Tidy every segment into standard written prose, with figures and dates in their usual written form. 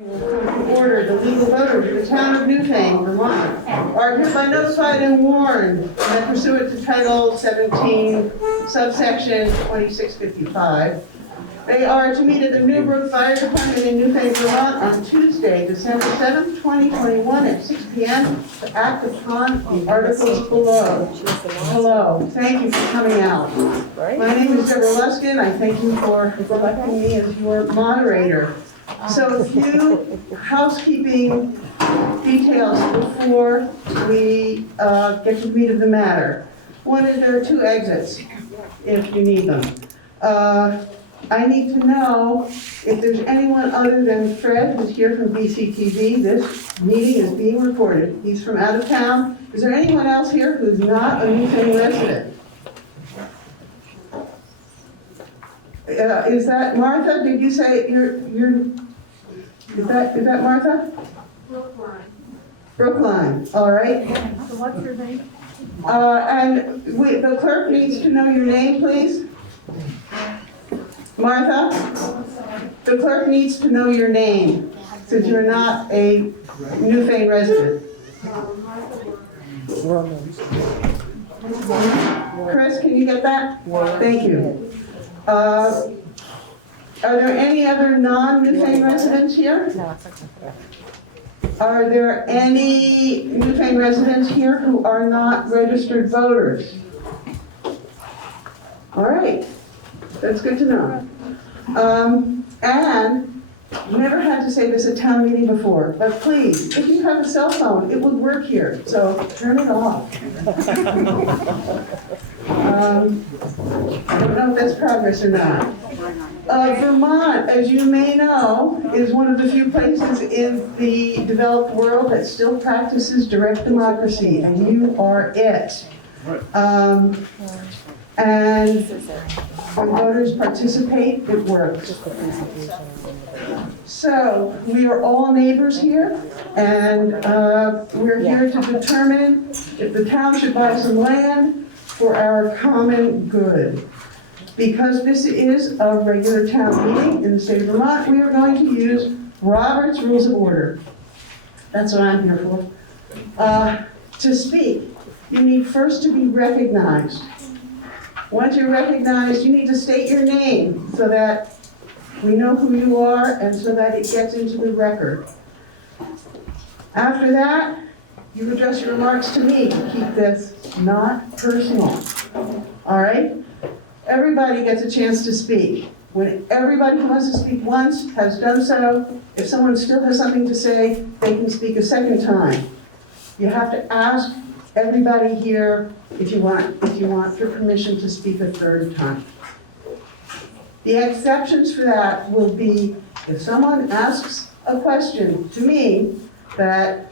Order, the legal voters of the town of Newfane, Vermont, are hereby notified and warned that pursuant to Title 17, subsection 2655, they are to meet at the NewBrook Fire Department in Newfane, Vermont on Tuesday, December 7th, 2021 at 6 p.m. to act upon the articles below. Hello, thank you for coming out. My name is Deborah Luskin. I thank you for electing me as your moderator. So a few housekeeping details before we get to the meat of the matter. One is there are 2 exits if you need them. I need to know if there's anyone other than Fred who's here from BCTV. This meeting is being recorded. He's from out of town. Is there anyone else here who's not a Newfane resident? Is that Martha? Did you say you're is that Martha? Brookline, all right. So what's your name? And the clerk needs to know your name, please. Martha? The clerk needs to know your name, since you're not a Newfane resident. Chris, can you get that? Thank you. Are there any other non-Newfane residents here? No, it's okay. Are there any Newfane residents here who are not registered voters? All right, that's good to know. And never had to say this at town meeting before, but please, if you have a cell phone, it would work here, so turn it off. I don't know if that's progress or not. Vermont, as you may know, is one of the few places in the developed world that still practices direct democracy, and you are it. And when voters participate, it works. So we are all neighbors here, and we're here to determine if the town should buy some land for our common good. Because this is a regular town meeting in the state of Vermont, we are going to use Robert's Rules of Order. That's what I'm here for. To speak, you need first to be recognized. Once you're recognized, you need to state your name so that we know who you are and so that it gets into the record. After that, you address your remarks to me to keep this not personal. All right? Everybody gets a chance to speak. When everybody who wants to speak once has done so, if someone still has something to say, they can speak a second time. You have to ask everybody here if you want your permission to speak a third time. The exceptions for that will be if someone asks a question to me that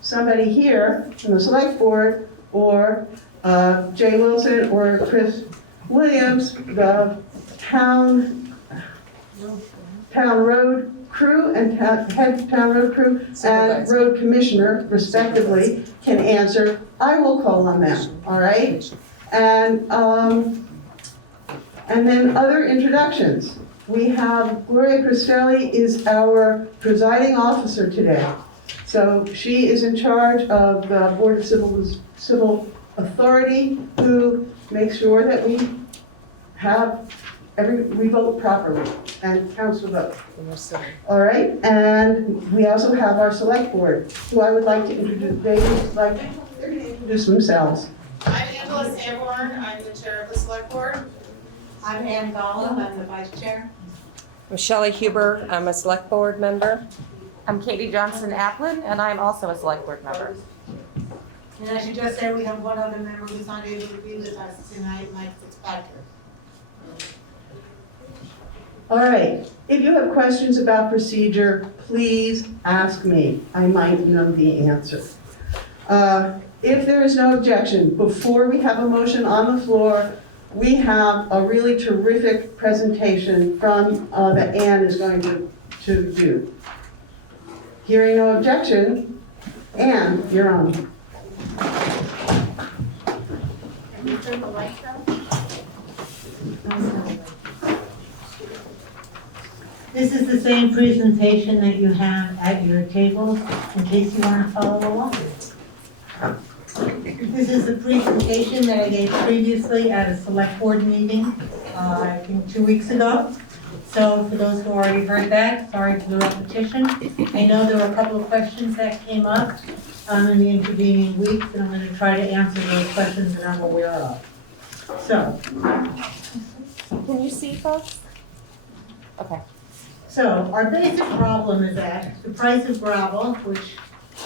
somebody here from the select board or Jay Wilson or Chris Williams, the town road crew and head town road crew and road commissioner, respectively, can answer, I will call on them, all right? And then other introductions. We have Gloria Cristelli is our presiding officer today. So she is in charge of the Board of Civil Authority, who makes sure that we vote properly and counts the vote. All right, and we also have our select board, who I would like to introduce. They're going to introduce themselves. I'm Angela Sanborn. I'm the chair of the select board. I'm Ann Gollum. I'm the vice chair. I'm Shelley Huber. I'm a select board member. I'm Katie Johnson Applin, and I'm also a select board member. And as you just said, we have one other member who's not able to be with us tonight, Mike Fitzpatrick. All right, if you have questions about procedure, please ask me. I might know the answer. If there is no objection, before we have a motion on the floor, we have a really terrific presentation from that Ann is going to do. Hearing no objection, Ann, you're on. Can you turn the lights out? If This is the same presentation that you have at your table, in case you want to follow along. This is the presentation that I gave previously at a select board meeting, I think 2 weeks ago. So for those who already heard that, sorry for the repetition. I know there were a couple of questions that came up in the intervening weeks, and I'm going to try to answer those questions that I'm aware of. So, Can you see, folks? Okay. So our basic problem is that the price of gravel, which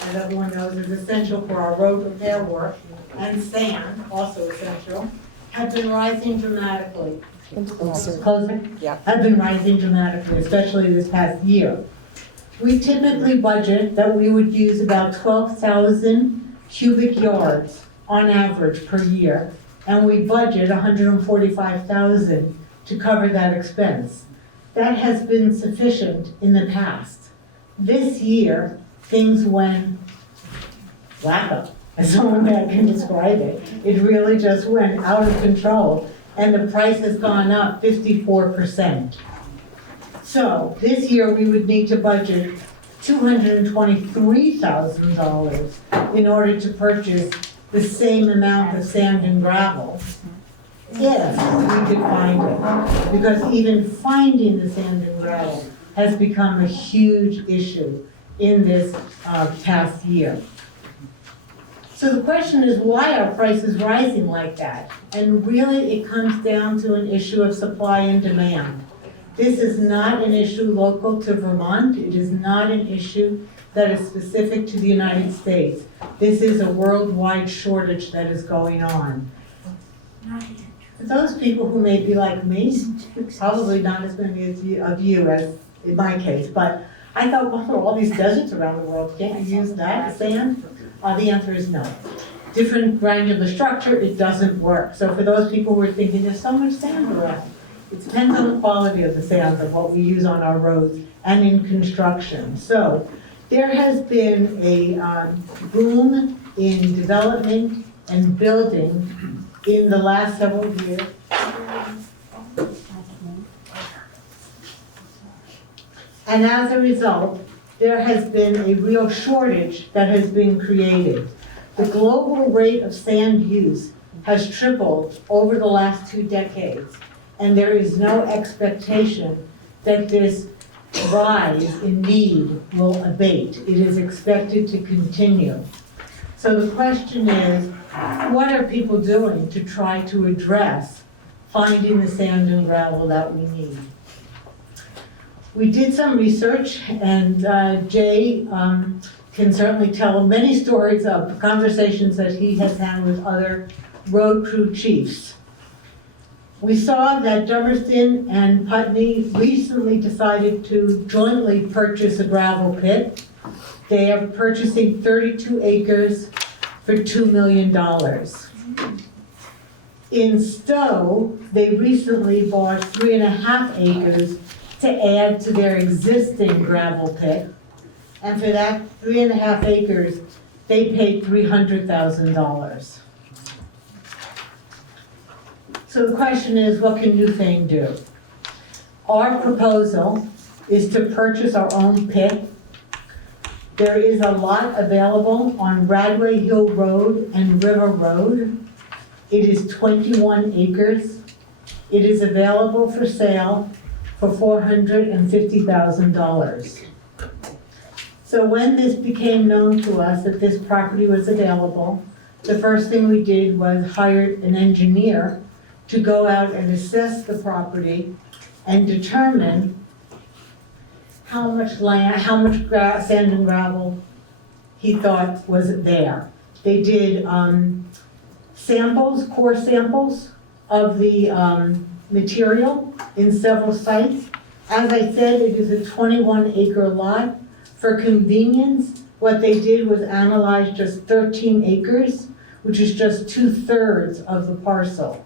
as everyone knows is essential for our road repair work, and sand, also essential, have been rising dramatically. Closing? Yeah. Have been rising dramatically, especially this past year. We typically budget that we would use about 12,000 cubic yards on average per year, and we budget 145,000 to cover that expense. That has been sufficient in the past. This year, things went wacko, as only I can describe it. It really just went out of control, and the price has gone up 54%. So this year, we would need to budget $223,000 in order to purchase the same amount of sand and gravel, if we could find it. Because even finding the sand and gravel has become a huge issue in this past year. So the question is, why are prices rising like that? And really, it comes down to an issue of supply and demand. This is not an issue local to Vermont. It is not an issue that is specific to the United States. This is a worldwide shortage that is going on. For those people who may be like me, probably not as many of you as in my case, but I thought, well, there are all these deserts around the world. Can't you use that, sand? The answer is no. Different granular structure, it doesn't work. So for those people who are thinking, there's so much sand around, it depends on the quality of the sand of what we use on our roads and in construction. So there has been a boom in development and building in the last several years. And as a result, there has been a real shortage that has been created. The global rate of sand use has tripled over the last 2 decades, and there is no expectation that this rise in need will abate. It is expected to continue. So the question is, what are people doing to try to address finding the sand and gravel that we need? We did some research, and Jay can certainly tell many stories of conversations that he has had with other road crew chiefs. We saw that Dummerston and Putney recently decided to jointly purchase a gravel pit. They are purchasing 32 acres for $2 million. In Stowe, they recently bought 3.5 acres to add to their existing gravel pit. And for that 3.5 acres, they paid $300,000. So the question is, what can Newfane do? Our proposal is to purchase our own pit. There is a lot available on Radway Hill Road and River Road. It is 21 acres. It is available for sale for $450,000. So when this became known to us that this property was available, the first thing we did was hire an engineer to go out and assess the property and determine how much land, sand and gravel he thought was there. They did samples, core samples of the material in several sites. As I said, it is a 21-acre lot. For convenience, what they did was analyze just 13 acres, which is just 2/3 of the parcel.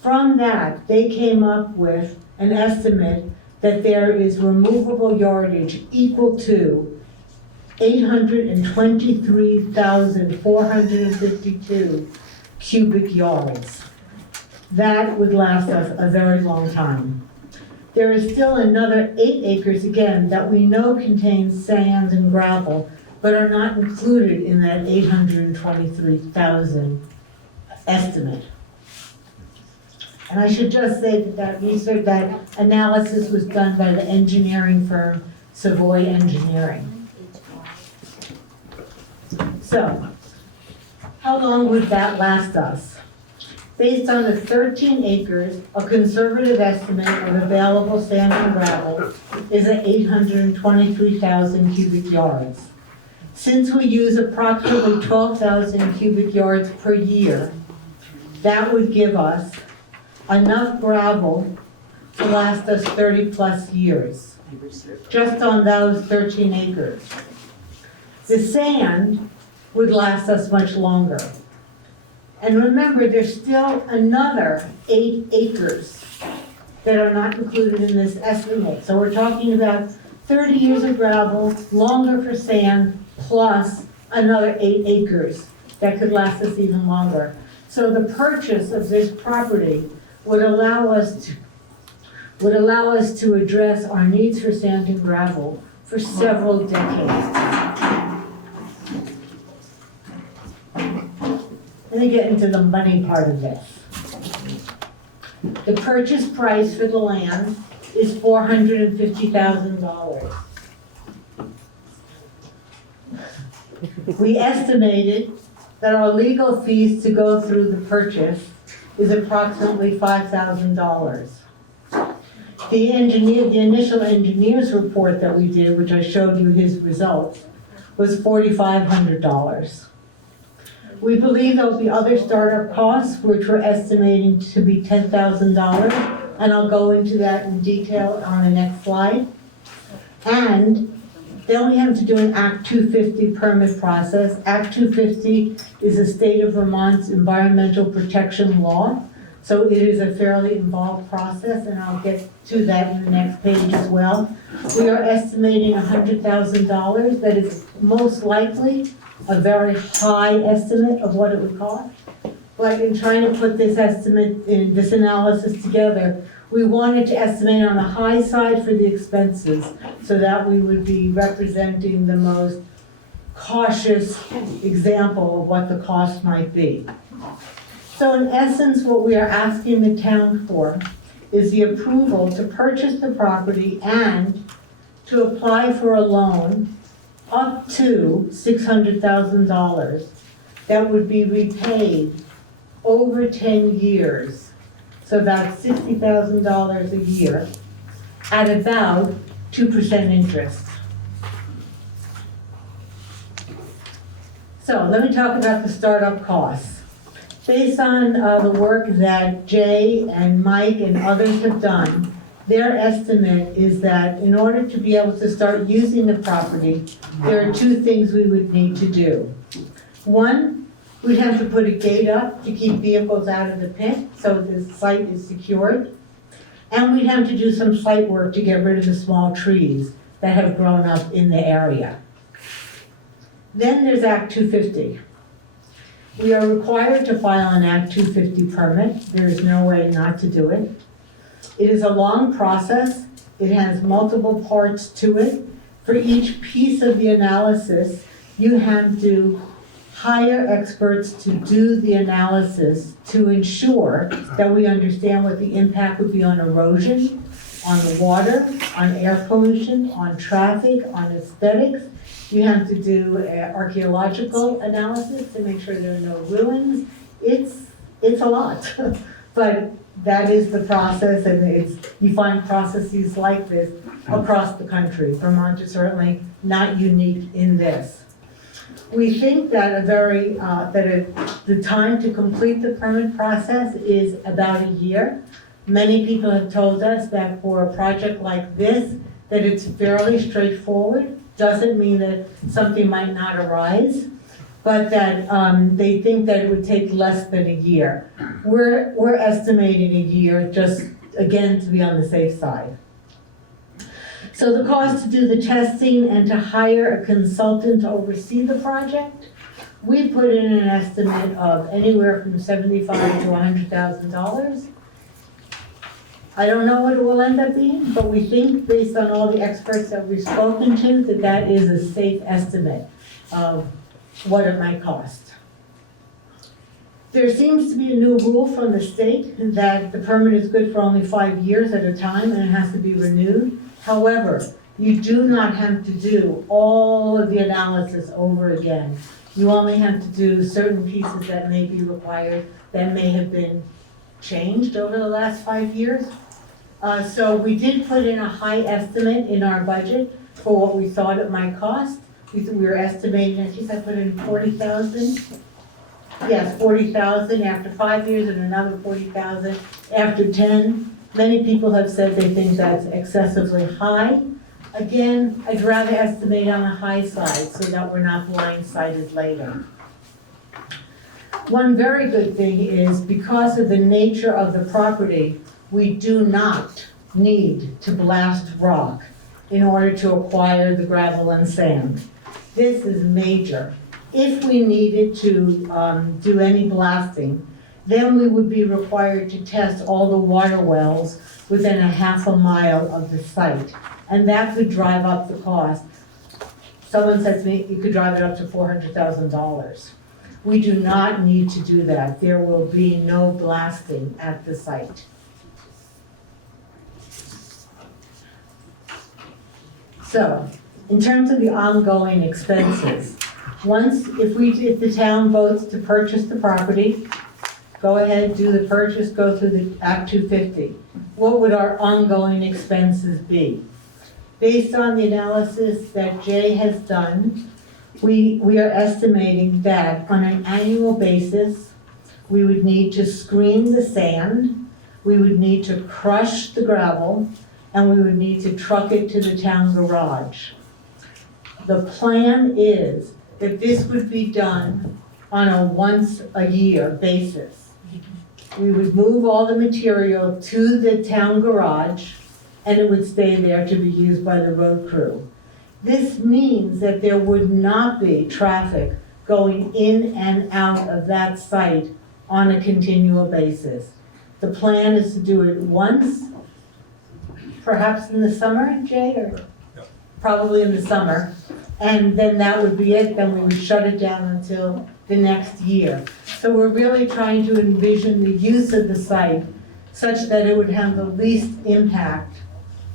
From that, they came up with an estimate that there is removable yardage equal to 823,452 cubic yards. That would last us a very long time. there is still another 8 acres, again, that we know contains sand and gravel, but are not included in that 823,000 estimate. And I should just say that research, that analysis was done by the engineering firm Savoy Engineering. So, how long would that last us? Based on the 13 acres, a conservative estimate of available sand and gravel is at 823,000 cubic yards. Since we use approximately 12,000 cubic yards per year, that would give us enough gravel to last us 30-plus years, just on those 13 acres. The sand would last us much longer. And remember, there's still another 8 acres that are not included in this estimate. So we're talking about 30 years of gravel, longer for sand, plus another 8 acres that could last us even longer. So the purchase of this property would allow us to address our needs for sand and gravel for several decades. Let me get into the money part of this. The purchase price for the land is $450,000. We estimated that our legal fees to go through the purchase is approximately $5,000. The initial engineer's report that we did, which I showed you his results, was $4,500. We believe there will be other startup costs, which we're estimating to be $10,000, and I'll go into that in detail on the next slide. And then we have to do an Act 250 permit process. Act 250 is a state of Vermont's environmental protection law, so it is a fairly involved process, and I'll get to that in the next page as well. We are estimating $100,000. That is most likely a very high estimate of what it would cost. But in trying to put this estimate, in this analysis together, we wanted to estimate on the high side for the expenses so that we would be representing the most cautious example of what the cost might be. So in essence, what we are asking the town for is the approval to purchase the property and to apply for a loan up to $600,000 that would be repaid over 10 years. So about $60,000 a year at about 2% interest. So let me talk about the startup costs. Based on the work that Jay and Mike and others have done, their estimate is that in order to be able to start using the property, there are 2 things we would need to do. One, we'd have to put a gate up to keep vehicles out of the pit so the site is secured. And we'd have to do some site work to get rid of the small trees that have grown up in the area. Then there's Act 250. We are required to file an Act 250 permit. There is no way not to do it. It is a long process. It has multiple parts to it. For each piece of the analysis, you have to hire experts to do the analysis to ensure that we understand what the impact would be on erosion, on the water, on air pollution, on traffic, on aesthetics. You have to do archaeological analysis to make sure there are no ruins. It's a lot, but that is the process, and you find processes like this across the country. Vermont is certainly not unique in this. We think that the time to complete the permit process is about a year. Many people have told us that for a project like this, that it's fairly straightforward. Doesn't mean that something might not arise, but that they think that it would take less than a year. We're estimating a year, just again to be on the safe side. So the cost to do the testing and to hire a consultant to oversee the project, we put in an estimate of anywhere from $75,000 to $100,000. I don't know what it will end up being, but we think, based on all the experts that we've spoken to, that that is a safe estimate of what it might cost. There seems to be a new rule from the state that the permit is good for only 5 years at a time and it has to be renewed. However, you do not have to do all of the analysis over again. You only have to do certain pieces that may be required, that may have been changed over the last 5 years. So we did put in a high estimate in our budget for what we thought it might cost. We were estimating, I think I put in 40,000. Yes, 40,000 after 5 years and another 40,000 after 10. Many people have said they think that's excessively high. Again, I'd rather estimate on the high side so that we're not blindsided later. One very good thing is, because of the nature of the property, we do not need to blast rock in order to acquire the gravel and sand. This is major. If we needed to do any blasting, then we would be required to test all the water wells within a half a mile of the site. And that could drive up the cost. Someone said to me, you could drive it up to $400,000. We do not need to do that. There will be no blasting at the site. So, in terms of the ongoing expenses, if the town votes to purchase the property, go ahead, do the purchase, go through the Act 250. What would our ongoing expenses be? Based on the analysis that Jay has done, we are estimating that on an annual basis, we would need to screen the sand, we would need to crush the gravel, and we would need to truck it to the town garage. The plan is that this would be done on a once-a-year basis. We would move all the material to the town garage, and it would stay there to be used by the road crew. This means that there would not be traffic going in and out of that site on a continual basis. The plan is to do it once, perhaps in the summer, Jay, or probably in the summer, and then that would be it. Then we would shut it down until the next year. So we're really trying to envision the use of the site such that it would have the least impact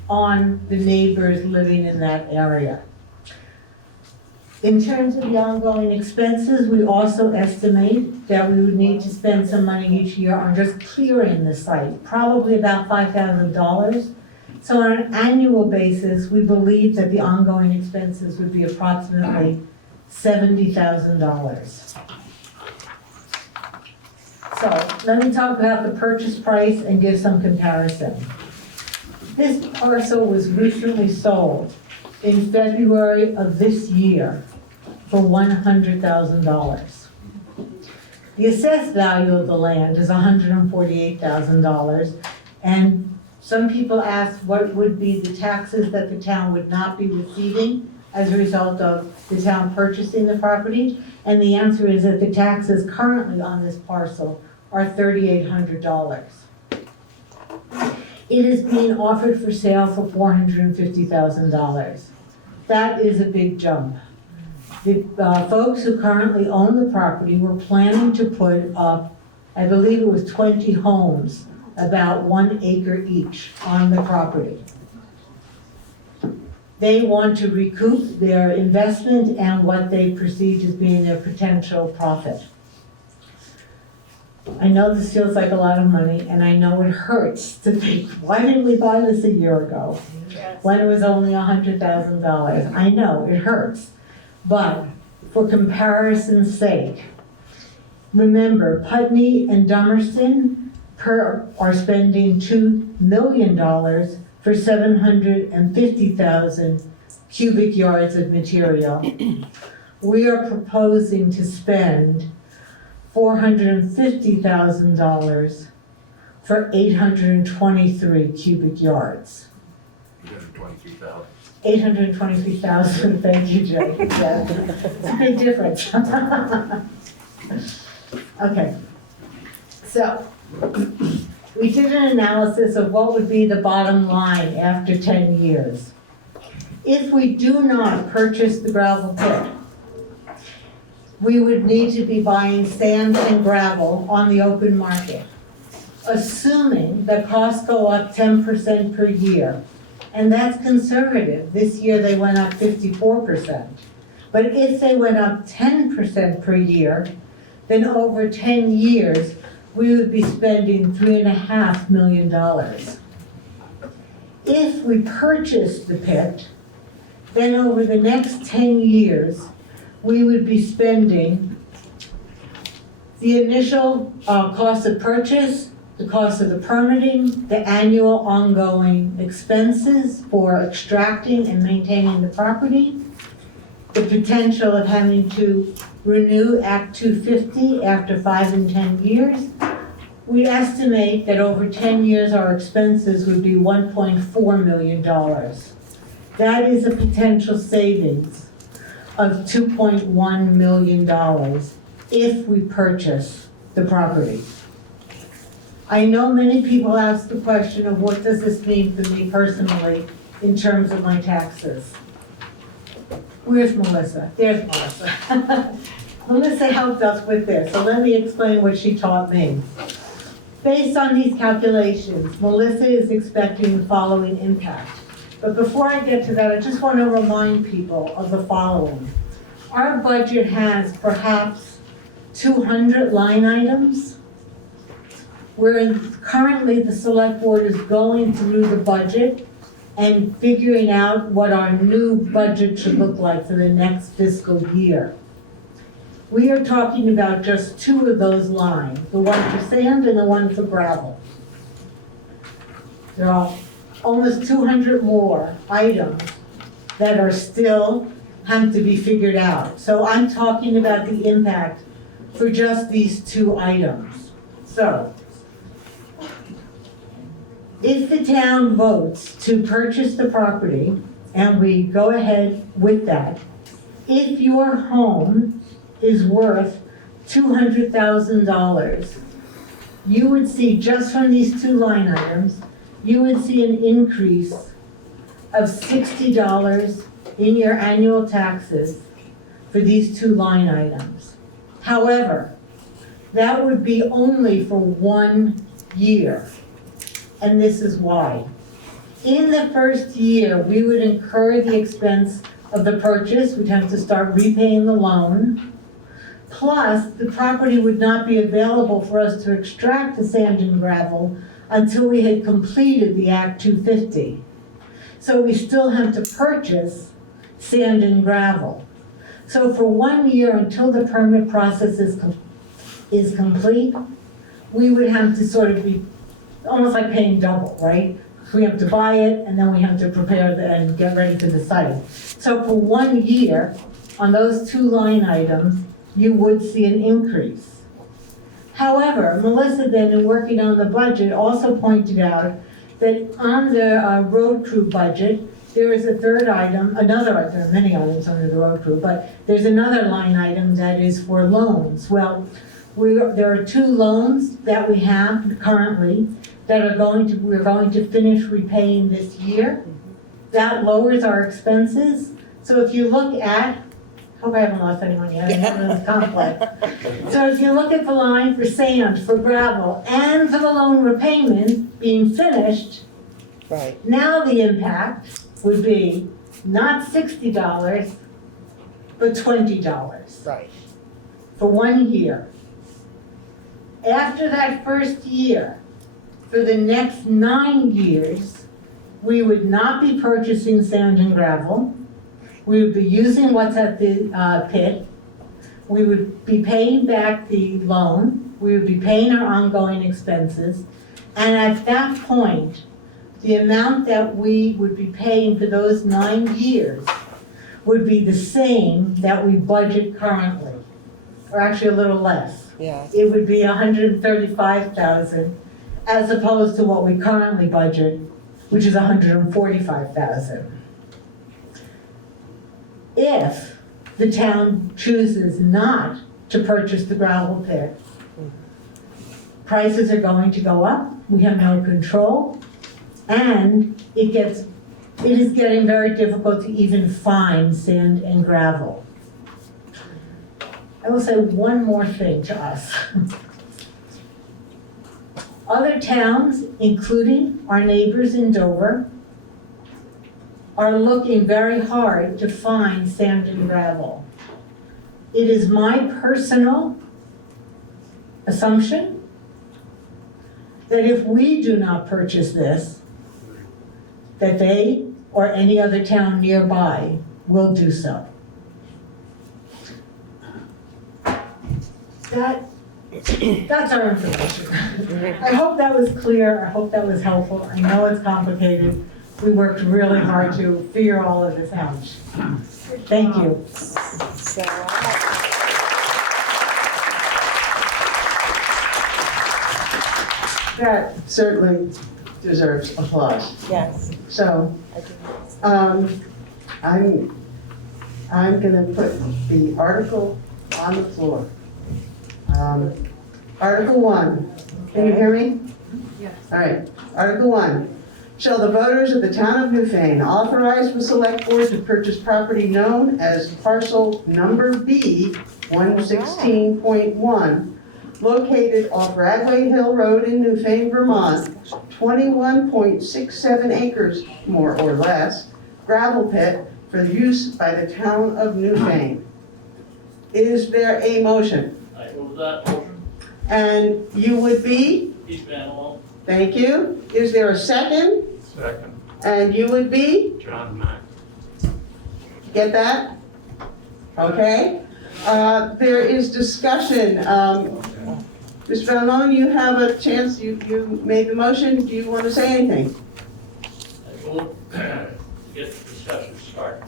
on the neighbors living in that area. In terms of the ongoing expenses, we also estimate that we would need to spend some money each year on just clearing the site, probably about $5,000. So on an annual basis, we believe that the ongoing expenses would be approximately $70,000. So let me talk about the purchase price and give some comparison. This parcel was recently sold in February of this year for $100,000. The assessed value of the land is $148,000, and some people ask what would be the taxes that the town would not be receiving as a result of the town purchasing the property, and the answer is that the taxes currently on this parcel are $3,800. It is being offered for sale for $450,000. That is a big jump. The folks who currently own the property were planning to put up, I believe it was 20 homes, about 1 acre each on the property. They want to recoup their investment and what they perceived as being their potential profit. I know this feels like a lot of money, and I know it hurts to think, why didn't we buy this a year ago when it was only $100,000? I know, it hurts. But for comparison's sake, remember, Putney and Dummerston are spending $2 million for 750,000 cubic yards of material. We are proposing to spend $450,000 for 823 cubic yards. 823,000, thank you, Jay. Yeah, it's a big difference. Okay, so we did an analysis of what would be the bottom line after 10 years. If we do not purchase the gravel pit, we would need to be buying sand and gravel on the open market, assuming that costs go up 10% per year. And that's conservative. This year they went up 54%. But if they went up 10% per year, then over 10 years, we would be spending $3.5 million. If we purchase the pit, then over the next 10 years, we would be spending the initial cost of purchase, the cost of the permitting, the annual ongoing expenses for extracting and maintaining the property, the potential of having to renew Act 250 after 5 and 10 years. We estimate that over 10 years, our expenses would be $1.4 million. That is a potential savings of $2.1 million if we purchase the property. I know many people ask the question of what does this mean for me personally in terms of my taxes? Where's Melissa? There's Melissa. Melissa helped us with this, so let me explain what she taught me. Based on these calculations, Melissa is expecting the following impact. But before I get to that, I just want to remind people of the following. Our budget has perhaps 200 line items. Currently the select board is going through the budget and figuring out what our new budget should look like for the next fiscal year. We are talking about just 2 of those lines, the one for sand and the one for gravel. There are almost 200 more items that are still have to be figured out. So I'm talking about the impact for just these 2 items. So, if the town votes to purchase the property, and we go ahead with that, if your home is worth $200,000, you would see, just from these 2 line items, you would see an increase of $60 in your annual taxes for these 2 line items. However, that would be only for 1 year. And this is why. In the first year, we would incur the expense of the purchase. We'd have to start repaying the loan. Plus, the property would not be available for us to extract the sand and gravel until we had completed the Act 250. So we still have to purchase sand and gravel. So for 1 year, until the permit process is complete, we would have to sort of be almost like paying double, right? We have to buy it, and then we have to prepare and get ready for the site. So for 1 year, on those 2 line items, you would see an increase. However, Melissa then, in working on the budget, also pointed out that on the road crew budget, there is a 3rd item, there are many items under the road crew, but there's another line item that is for loans. Well, there are 2 loans that we have currently that we're going to finish repaying this year. That lowers our expenses. So if you look at, hope I haven't lost anyone yet, I know it's complex. So if you look at the line for sand, for gravel, and for the loan repayment being finished, Right. now the impact would be not $60, but $20 Right. for 1 year. After that first year, for the next 9 years, we would not be purchasing sand and gravel. We would be using what's at the pit. We would be paying back the loan. We would be paying our ongoing expenses. And at that point, the amount that we would be paying for those 9 years would be the same that we budget currently, or actually a little less. Yeah. It would be $135,000 as opposed to what we currently budget, which is $145,000. If the town chooses not to purchase the gravel pit, prices are going to go up, we have no control, and it is getting very difficult to even find sand and gravel. I will say one more thing to us. Other towns, including our neighbors in Dover, are looking very hard to find sand and gravel. It is my personal assumption that if we do not purchase this, that they or any other town nearby will do so. That's our information. I hope that was clear. I hope that was helpful. I know it's complicated. We worked really hard to figure all of this out. Thank you. So, That certainly deserves applause. yes. So, I'm gonna put the article on the floor. Article 1, can you hear me? Yes. All right, Article 1. Shall the voters of the town of Newfane authorize the select board to purchase property known as parcel number B 116.1, located off Radway Hill Road in Newfane, Vermont, 21.67 acres, more or less, gravel pit for use by the town of Newfane. Is there a motion? I move that motion. And you would be? Keith Van Wall. Thank you. Is there a second? Second. And you would be? John Mack. Get that? Okay. There is discussion. Mr. Van Loan, you have a chance. You made the motion. Do you want to say anything? I move to get the discussion started.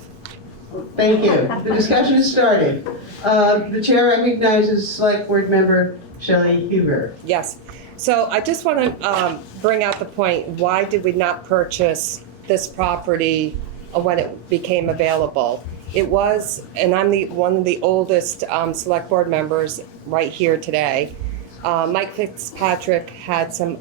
Thank you. The discussion is started. The chair recognizes Select Board Member Shelley Huber. Yes. So I just want to bring out the point, why did we not purchase this property when it became available? It was, and I'm one of the oldest select board members right here today. Mike Fitzpatrick had some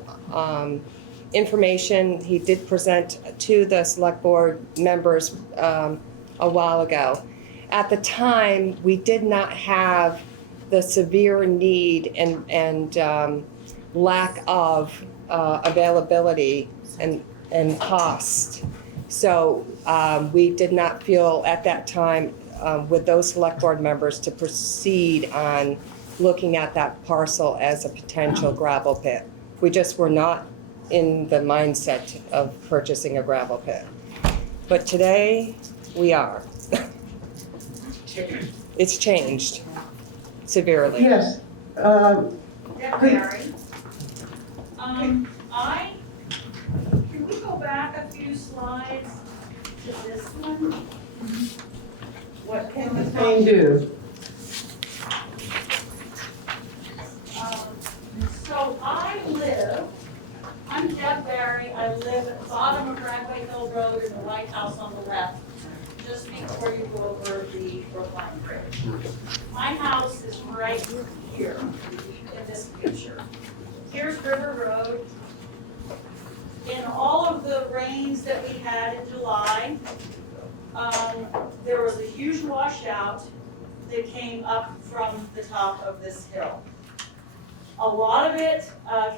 information he did present to the select board members a while ago. At the time, we did not have the severe need and lack of availability and cost. So we did not feel at that time with those select board members to proceed on looking at that parcel as a potential gravel pit. We just were not in the mindset of purchasing a gravel pit. But today, we are. It's changed severely. Yes. Deb Barry. Can we go back a few slides to this one? What can the thing do? So I'm Deb Barry, I live at the bottom of Radway Hill Road in the White House on the left, just before you go over the Brookline Bridge. My house is right here in this picture. Here's River Road. In all of the rains that we had in July, there was a huge washout that came up from the top of this hill. A lot of it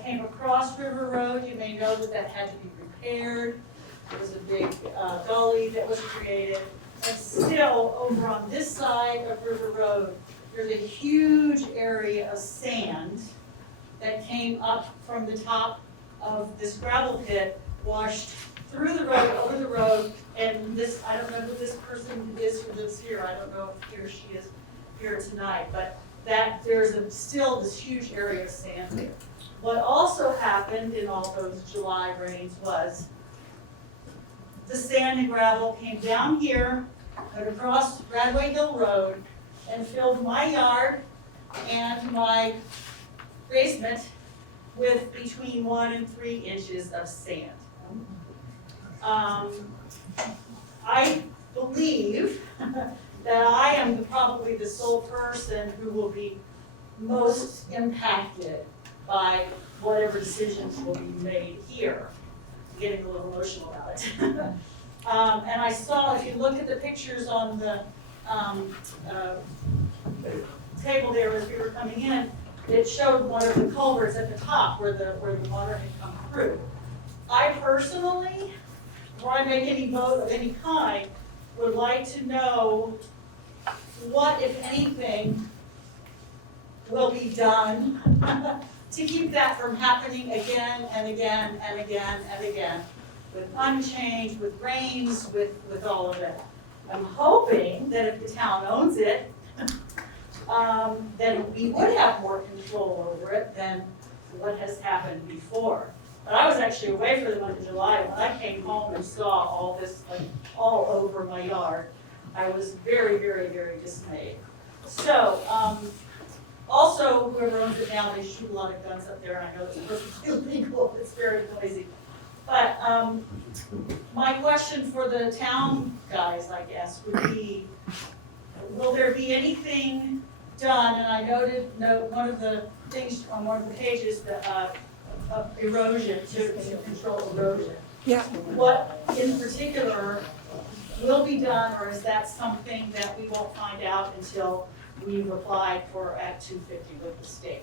came across River Road. You may know that had to be repaired. There was a big gully that was created. And still, over on this side of River Road, there's a huge area of sand that came up from the top of this gravel pit, washed through the road, over the road, and this, I don't know who this person is who lives here. I don't know if he or she is here tonight, but that there's still this huge area of sand there. What also happened in all those July rains was the sand and gravel came down here and across Radway Hill Road and filled my yard and my basement with between 1 and 3 inches of sand. I believe that I am probably the sole person who will be most impacted by whatever decisions will be made here. I'm getting a little emotional about it. And I saw, if you look at the pictures on the table there as we were coming in, it showed one of the culverts at the top where the water had come through. I personally, before I make any vote of any kind, would like to know what, if anything, will be done to keep that from happening again and again and again and again, with unchanged, with rains, with all of it. I'm hoping that if the town owns it, then we would have more control over it than what has happened before. But I was actually away for the month of July. When I came home and saw all this, like, all over my yard, I was very, very, very dismayed. So, also, whoever owns it now, they shoot a lot of guns up there, and I know it's perfectly illegal, it's very noisy. But, my question for the town guys, I guess, would be, will there be anything done, and I noted one of the things on one of the pages, of erosion, to control erosion. Yeah. What in particular will be done, or is that something that we won't find out until we've applied for Act 250 with the state?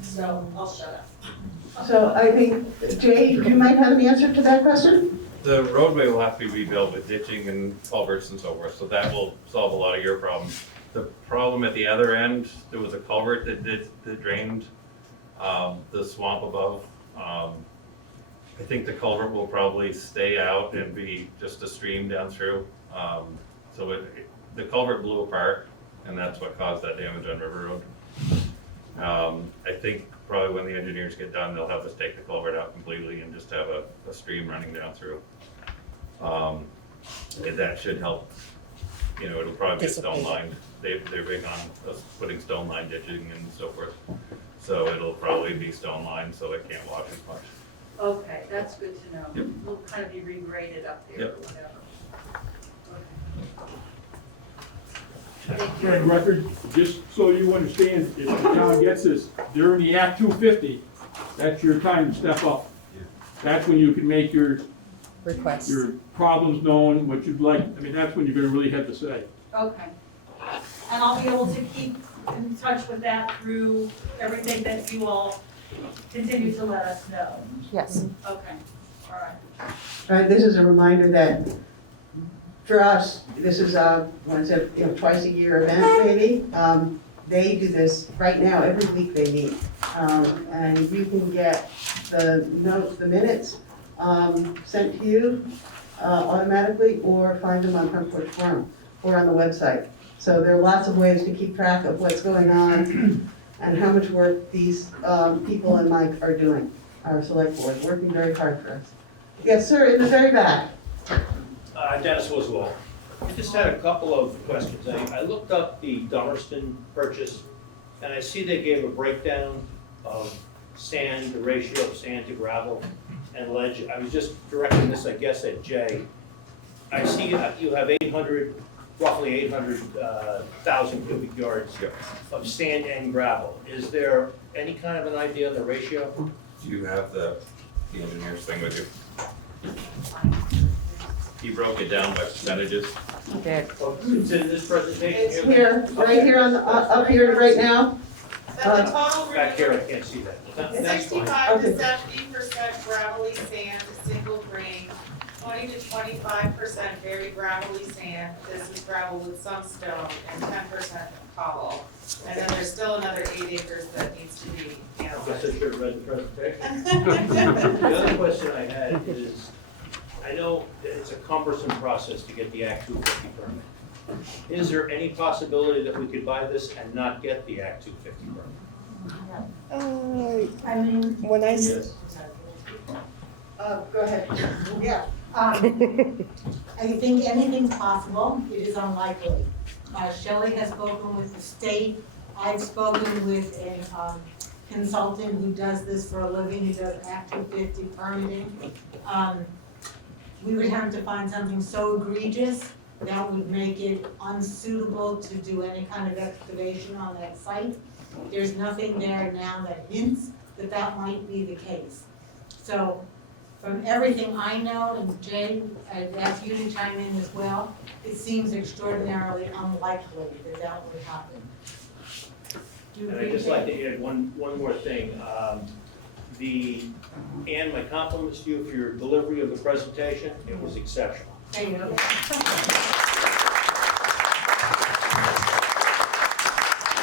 So I'll shut up. So I think, Jay, you might have an answer to that question? The roadway will have to be rebuilt with ditching and culverts and so forth, so that will solve a lot of your problems. The problem at the other end, there was a culvert that drained the swamp above. I think the culvert will probably stay out and be just a stream down through. So the culvert blew apart, and that's what caused that damage on River Road. I think probably when the engineers get done, they'll have us take the culvert out completely and just have a stream running down through. And that should help. You know, it'll probably be stone lined. They're big on us putting stone line ditching and so forth. So it'll probably be stone lined, so it can't wash as much. Okay, that's good to know. Yep. We'll kind of be regraded up there or Yep. whatever. For the record, just so you understand, if the town gets this, during the Act 250, that's your time to step up. That's when you can make your Requests. problems known, what you'd like, I mean, that's when you're gonna really have to say. Okay. And I'll be able to keep in touch with that through everything that you all continue to let us know. Yes. Okay, all right. All right, this is a reminder that for us, this is twice a year event maybe. They do this right now, every week they meet. And you can get the notes, the minutes sent to you automatically, or find them on Front Porch Forum or on the website. So there are lots of ways to keep track of what's going on and how much work these people and Mike are doing, our select board, working very hard for us. Yes, sir, in the very back. Dennis Wiswell. I just had a couple of questions. I looked up the Dummerston purchase, and I see they gave a breakdown of sand, the ratio of sand to gravel and ledge. I was just directing this, I guess, at Jay. I see you have roughly 800,000 cubic yards of sand and gravel. Is there any kind of an idea on the ratio? Do you have the engineer's thing with you? He broke it down by percentages. Okay. It's in this presentation It's here? here, right here on the, up here right now. That the total Back here, I review can't see that. is That's fine. 65 to 70% gravelly sand, single grain, 20 to 25% very gravelly sand. This is gravel with some stone, and 10% cobble. And then there's still another 8 acres that needs to be I guess I analyzed. should have read the presentation. The other question I had is, I know that it's a cumbersome process to get the Act 250 permit. Is there any possibility that we could buy this and not get the Act 250 permit? I mean, When I, Go ahead. Yeah. I think anything's possible, it is unlikely. Shelley has spoken with the state, I've spoken with a consultant who does this for a living, who does Act 250 permitting. We would have to find something so egregious that would make it unsuitable to do any kind of excavation on that site. There's nothing there now that hints that that might be the case. So from everything I know, and Jay, I'd ask you to chime in as well, it seems extraordinarily unlikely that that would happen. Do you And agree, I'd just Jay? like to add one more thing. Ann, my compliments to you for your delivery of the presentation. It was exceptional. There you go.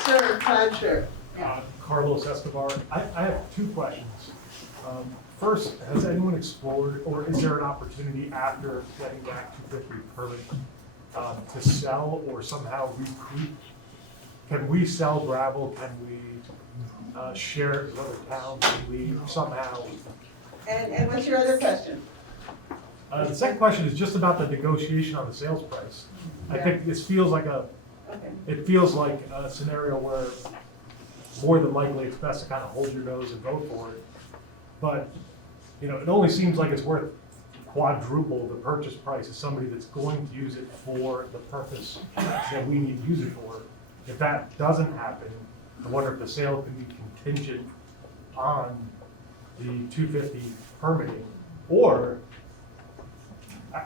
Sir, Roger. Carlos Escobar. I have two questions. First, has anyone explored, or is there an opportunity after getting the Act 250 permit to sell or somehow recoup? Can we sell gravel? Can we share it with other towns? Can we somehow? And what's your other question? The second question is just about the negotiation on the sales price. I think this feels like Okay. it feels like a scenario where more than likely it's best to kind of hold your nose and vote for it. But, you know, it only seems like it's worth quadruple the purchase price of somebody that's going to use it for the purpose that we need to use it for. If that doesn't happen, I wonder if the sale can be contingent on the 250 permitting, or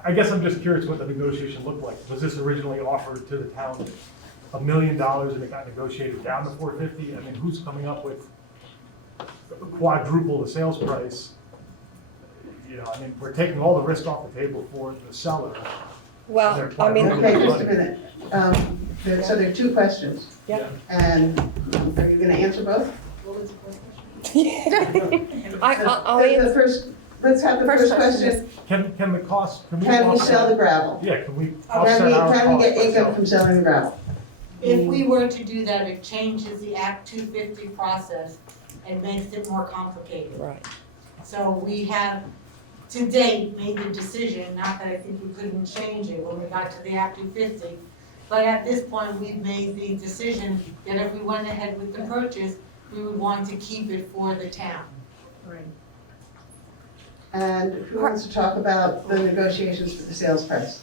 I guess I'm just curious what the negotiation looked like. Was this originally offered to the town $1 million and it got negotiated down to 450? I mean, who's coming up with quadruple the sales price? You know, I mean, we're taking all the risk off the table for the seller. Well, I mean, Okay, just a minute. So there are two questions. Yeah. And are you gonna answer both? I'll The answer. first, let's have the first question. Can the cost, can we? Can we offset- sell the gravel? Yeah, can we Can offset we, our can we get cost by income selling? from selling the gravel? If we were to do that, it changes the Act 250 process and makes it more complicated. Right. So we have, to date, made the decision, not that I think we couldn't change it when we got to the Act 250, but at this point, we've made the decision that if we went ahead with the purchase, we would want to keep it for the town. And who wants to talk about the negotiations for the sales price?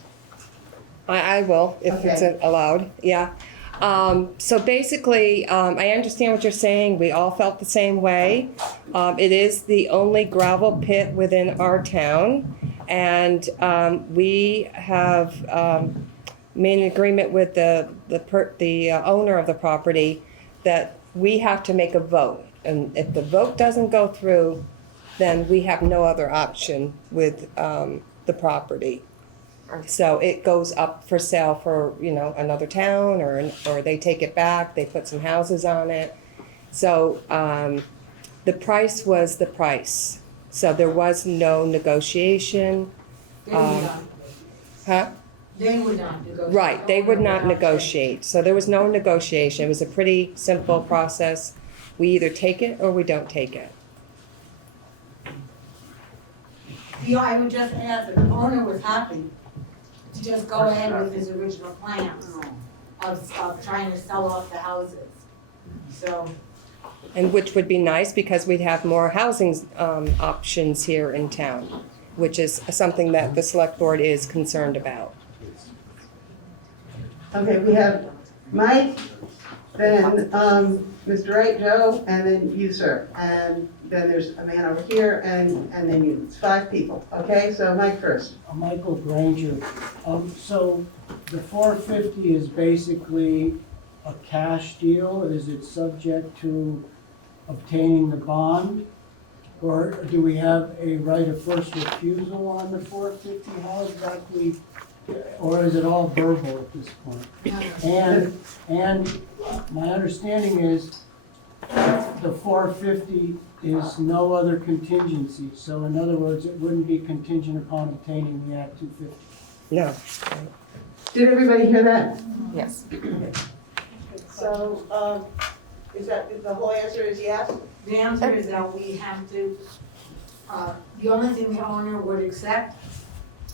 I will, if it's Okay. allowed, yeah. So basically, I understand what you're saying. We all felt the same way. It is the only gravel pit within our town. And we have made an agreement with the owner of the property that we have to make a vote. And if the vote doesn't go through, then we have no other option with the property. So it goes up for sale for, you know, another town, or they take it back, they put some houses on it. So the price was the price. So there was no negotiation. They would not, Huh? they would not negotiate. Right, they would not negotiate. So there was no negotiation. It was a pretty simple process. We either take it or we don't take it. Yeah, I would just add that the owner was happy to just go ahead with his original plans of trying to sell off the houses. So, And which would be nice because we'd have more housing options here in town, which is something that the select board is concerned about. Okay, we have Mike, then Mr. Wright, Joe, and then you, sir. And then there's a man over here, and then you. It's 5 people, okay? So Mike first. Michael Granger. So the 450 is basically a cash deal? Is it subject to obtaining the bond? Or do we have a right of first refusal on the 450? How exactly, or is it all verbal at this point? And my understanding is the 450 is no other contingency. So in other words, it wouldn't be contingent upon obtaining the Act 250. No. Did everybody hear that? Yes. So, is the whole answer is yes? the answer is that we have to, the only thing the owner would accept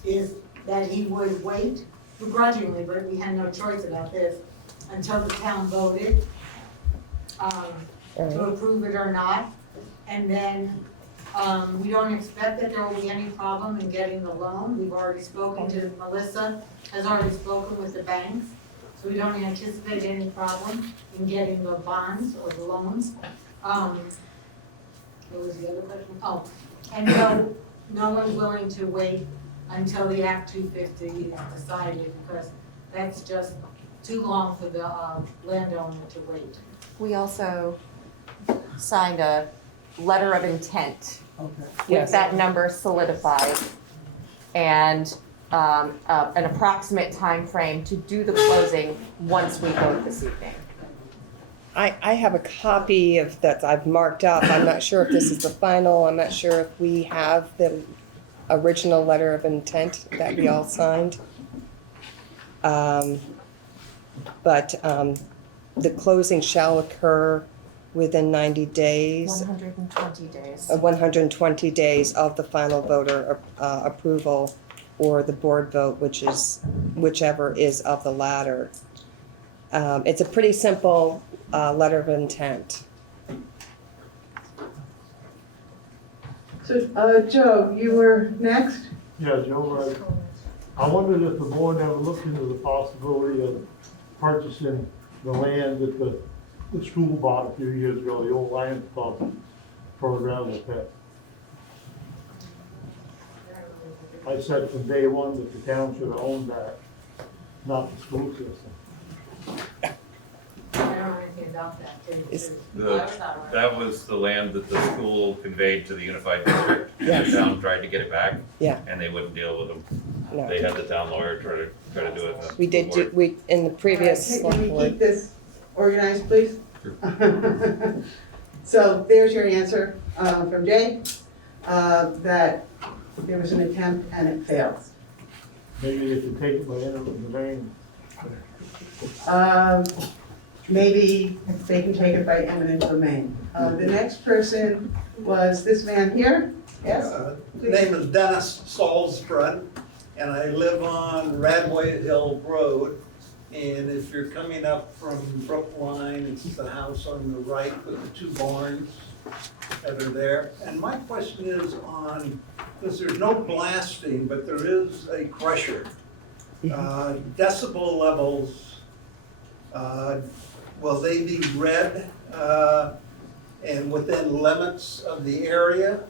is that he would wait begrudgingly, but we had no choice about this, until the town voted to approve it or not. And then we don't expect that there will be any problem in getting the loan. We've already spoken to, Melissa has already spoken with the banks, so we don't anticipate any problem in getting the bonds or the loans. What was the other question? Oh, and no one's willing to wait until the Act 250 is decided, because that's just too long for the landowner to wait. We also signed a letter of intent Okay. with Yes. that number solidified and an approximate time frame to do the closing once we vote this evening. I have a copy of that I've marked up. I'm not sure if this is the final. I'm not sure if we have the original letter of intent that we all signed. But the closing shall occur within 90 days. 120 days. 120 days of the final voter approval or the board vote, whichever is of the latter. It's a pretty simple letter of intent. So, Joe, you were next? Yeah, Joe, I wondered if the board ever looked into the possibility of purchasing the land that the school bought a few years ago, the old land for a gravel pit. I said from day one that the town should have owned that, not the school system. I don't know anything about that. Is- That was the land that the school conveyed to the unified district. Yes. The town tried to get it back. Yeah. And they wouldn't deal with them. No. They had the town lawyer try to do it. We did in the previous All right, select Can we board. keep this organized, please? So there's your answer from Jay, that there was an attempt and it failed. Maybe they could take it by eminent domain. Maybe they can take it by eminent domain. The next person was this man here, yes? The name is Dennis Salzbrun, and I live on Radway Hill Road. And if you're coming up from Brookline, it's the house on the right with the two barns that are there. And my question is on, because there's no blasting, but there is a crusher. Decibel levels, will they be read and within limits of the area?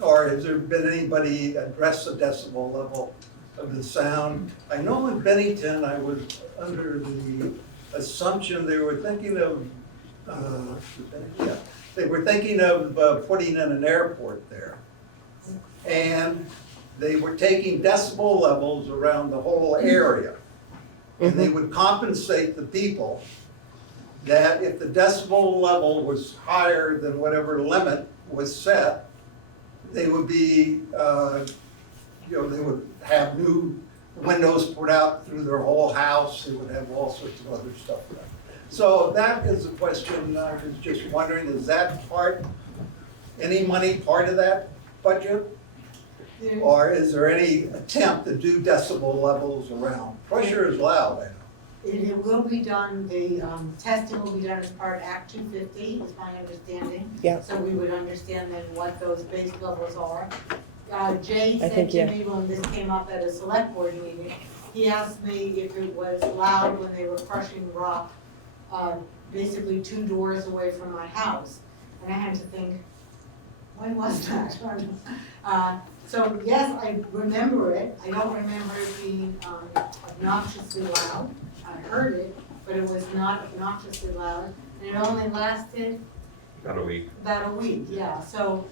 Or has there been anybody address the decibel level of the sound? I know in Bennington, I was under the assumption they were thinking of, they were thinking of putting in an airport there. And they were taking decibel levels around the whole area. And they would compensate the people that if the decibel level was higher than whatever limit was set, they would be, they would have new windows put out through their whole house. They would have all sorts of other stuff there. So that is a question I was just wondering, is that any money part of that budget? Or is there any attempt to do decibel levels around? Pressure is loud, I know. It will be done, the testing will be done as part of Act 250, is my understanding. Yeah. So we would understand then what those base levels are. Jay I said think, to yeah. me when this came up at a select board meeting, he asked me if it was loud when they were crushing rock, basically 2 doors away from my house. And I had to think, when was that? So yes, I remember it. I don't remember it being obnoxiously loud. I heard it, but it was not obnoxiously loud. And it only lasted About a week. about a week, yeah. So,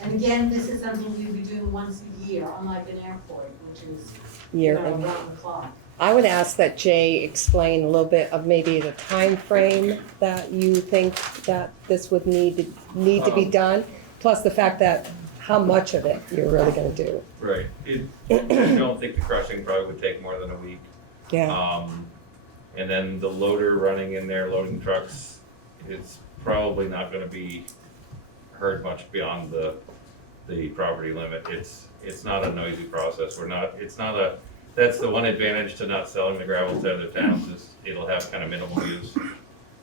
and again, this is something we'd be doing once a year, unlike an airport, which is around the clock. I would ask that Jay explain a little bit of maybe the time frame that you think that this would need to be done, plus the fact that how much of it you're really gonna do. Right. I don't think the crushing probably would take more than a week. Yeah, And then the loader running in there, loading trucks, is probably not gonna be heard much beyond the property limit. It's not a noisy process. That's the one advantage to not selling the gravel to other towns, is it'll have kind of minimal use,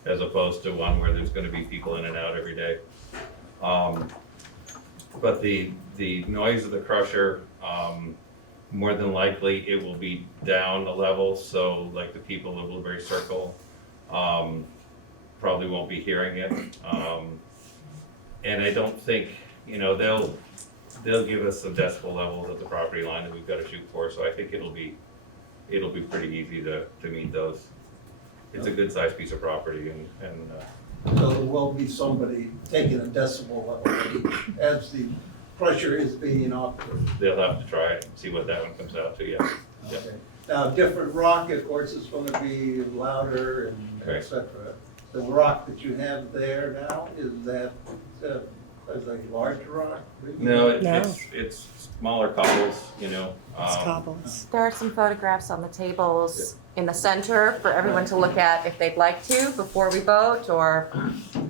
as opposed to one where there's gonna be people in and out every day. But the noise of the crusher, more than likely, it will be down a level, so like the people of Blueberry Circle, probably won't be hearing it. And I don't think, you know, they'll give us some decibel levels at the property line that we've got to shoot for, so I think it'll be pretty easy to meet those. It's a good sized piece of property and So there will be somebody taking a decibel level as the pressure is being operated. they'll have to try it and see what that one comes out to, yeah. Yeah. Okay. Now, different rock, of course, is gonna be louder and et Right. cetera. The rock that you have there now, is that, is a large rock? No, No. it's smaller cobbles, you know. It's cobbles. There are some photographs on the tables in the center for everyone to look at if they'd like to before we vote or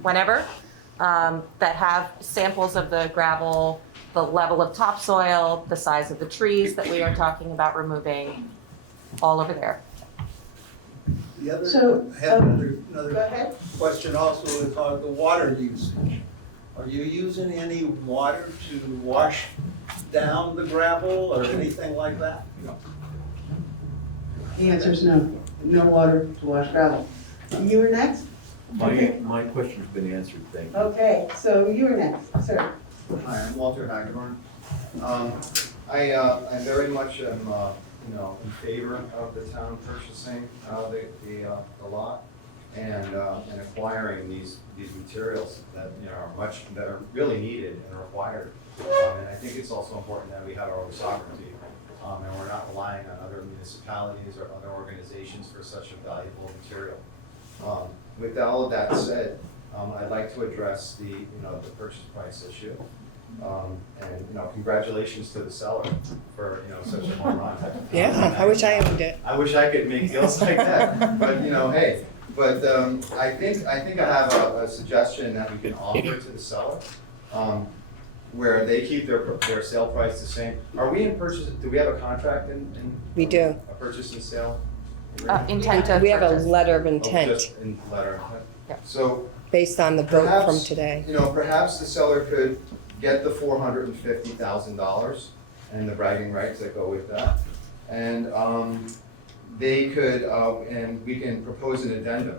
whenever, that have samples of the gravel, the level of topsoil, the size of the trees that we are talking about removing, all over there. The other, So, I have Go another ahead. question also is on the water usage. Are you using any water to wash down the gravel or anything like that? The answer is no. No water to wash gravel. You were next? My question's been answered, thank you. Okay, so you were next, sir. Hi, I'm Walter Hagedorn. I very much am, in favor of the town purchasing the lot and acquiring these materials that, that are really needed and required. And I think it's also important that we have our own sovereignty, and we're not relying on other municipalities or other organizations for such a valuable material. With all of that said, I'd like to address the purchase price issue. And congratulations to the seller for such a home run. Yeah, I wish I owned it. I wish I could make deals like that, but hey. But I think I have a suggestion that we can offer to the seller, where they keep their sale price the same. Are we in purchase? Do we have a contract in? We do. A purchase and sale? Intent to We have a purchase. letter of Oh, intent just in letter of intent. Yeah. So based on the vote from perhaps, today. Perhaps the seller could get the $450,000 and the bragging rights that go with that. And they could, and we can propose an addendum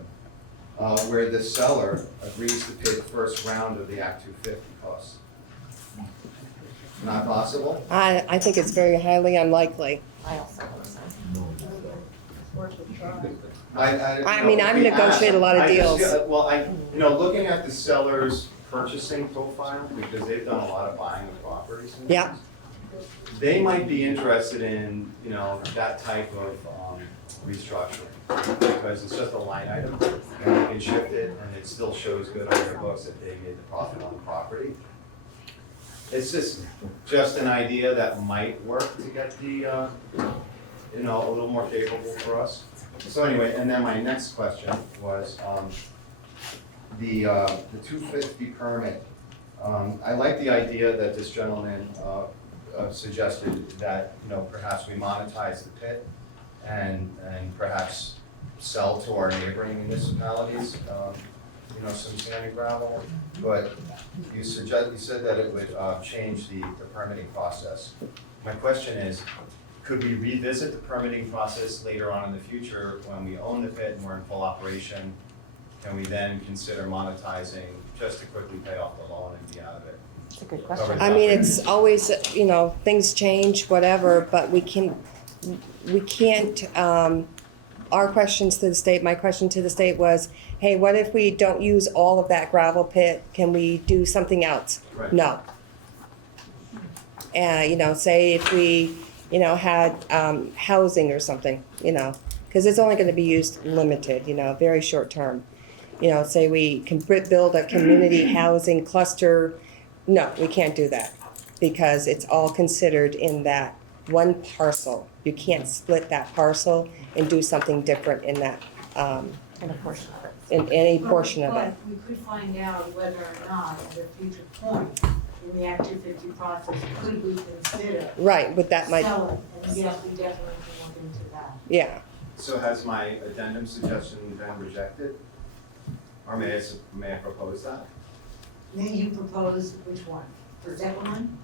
where the seller agrees to pay the first round of the Act 250 costs. Not possible? I think it's very highly unlikely. I also hope so. I mean, I've negotiated a lot of deals. Looking at the seller's purchasing profile, because they've done a lot of buying of properties. Yeah. They might be interested in, that type of restructuring, because it's just a line item, and they can shift it, and it still shows good on their books that they made the profit on the property. It's just an idea that might work to get the, a little more favorable for us. So anyway, and then my next question was, the 250 permit. I like the idea that this gentleman suggested that, perhaps we monetize the pit and perhaps sell to our neighboring municipalities, some sand and gravel. But you said that it would change the permitting process. My question is, could we revisit the permitting process later on in the future when we own the pit and we're in full operation? Can we then consider monetizing just to quickly pay off the loan and be out of it? That's a good question. I mean, it's always, things change, whatever, but we can't, our questions to the state, my question to the state was, hey, what if we don't use all of that gravel pit? Can we do something else? Right. No. Say if we, had housing or something, because it's only going to be used limited, very short term. Say we can build a community housing cluster. No, we can't do that because it's all considered in that one parcel. You can't split that parcel and do something different in that, In a portion of it. in any portion of it. But we could find out whether or not at a future point in the Act 250 process, could we consider Right, but that might, selling? And yes, we definitely can look into that. yeah. So has my addendum suggestion been rejected? Or may I propose that? Then you propose which one? For that one?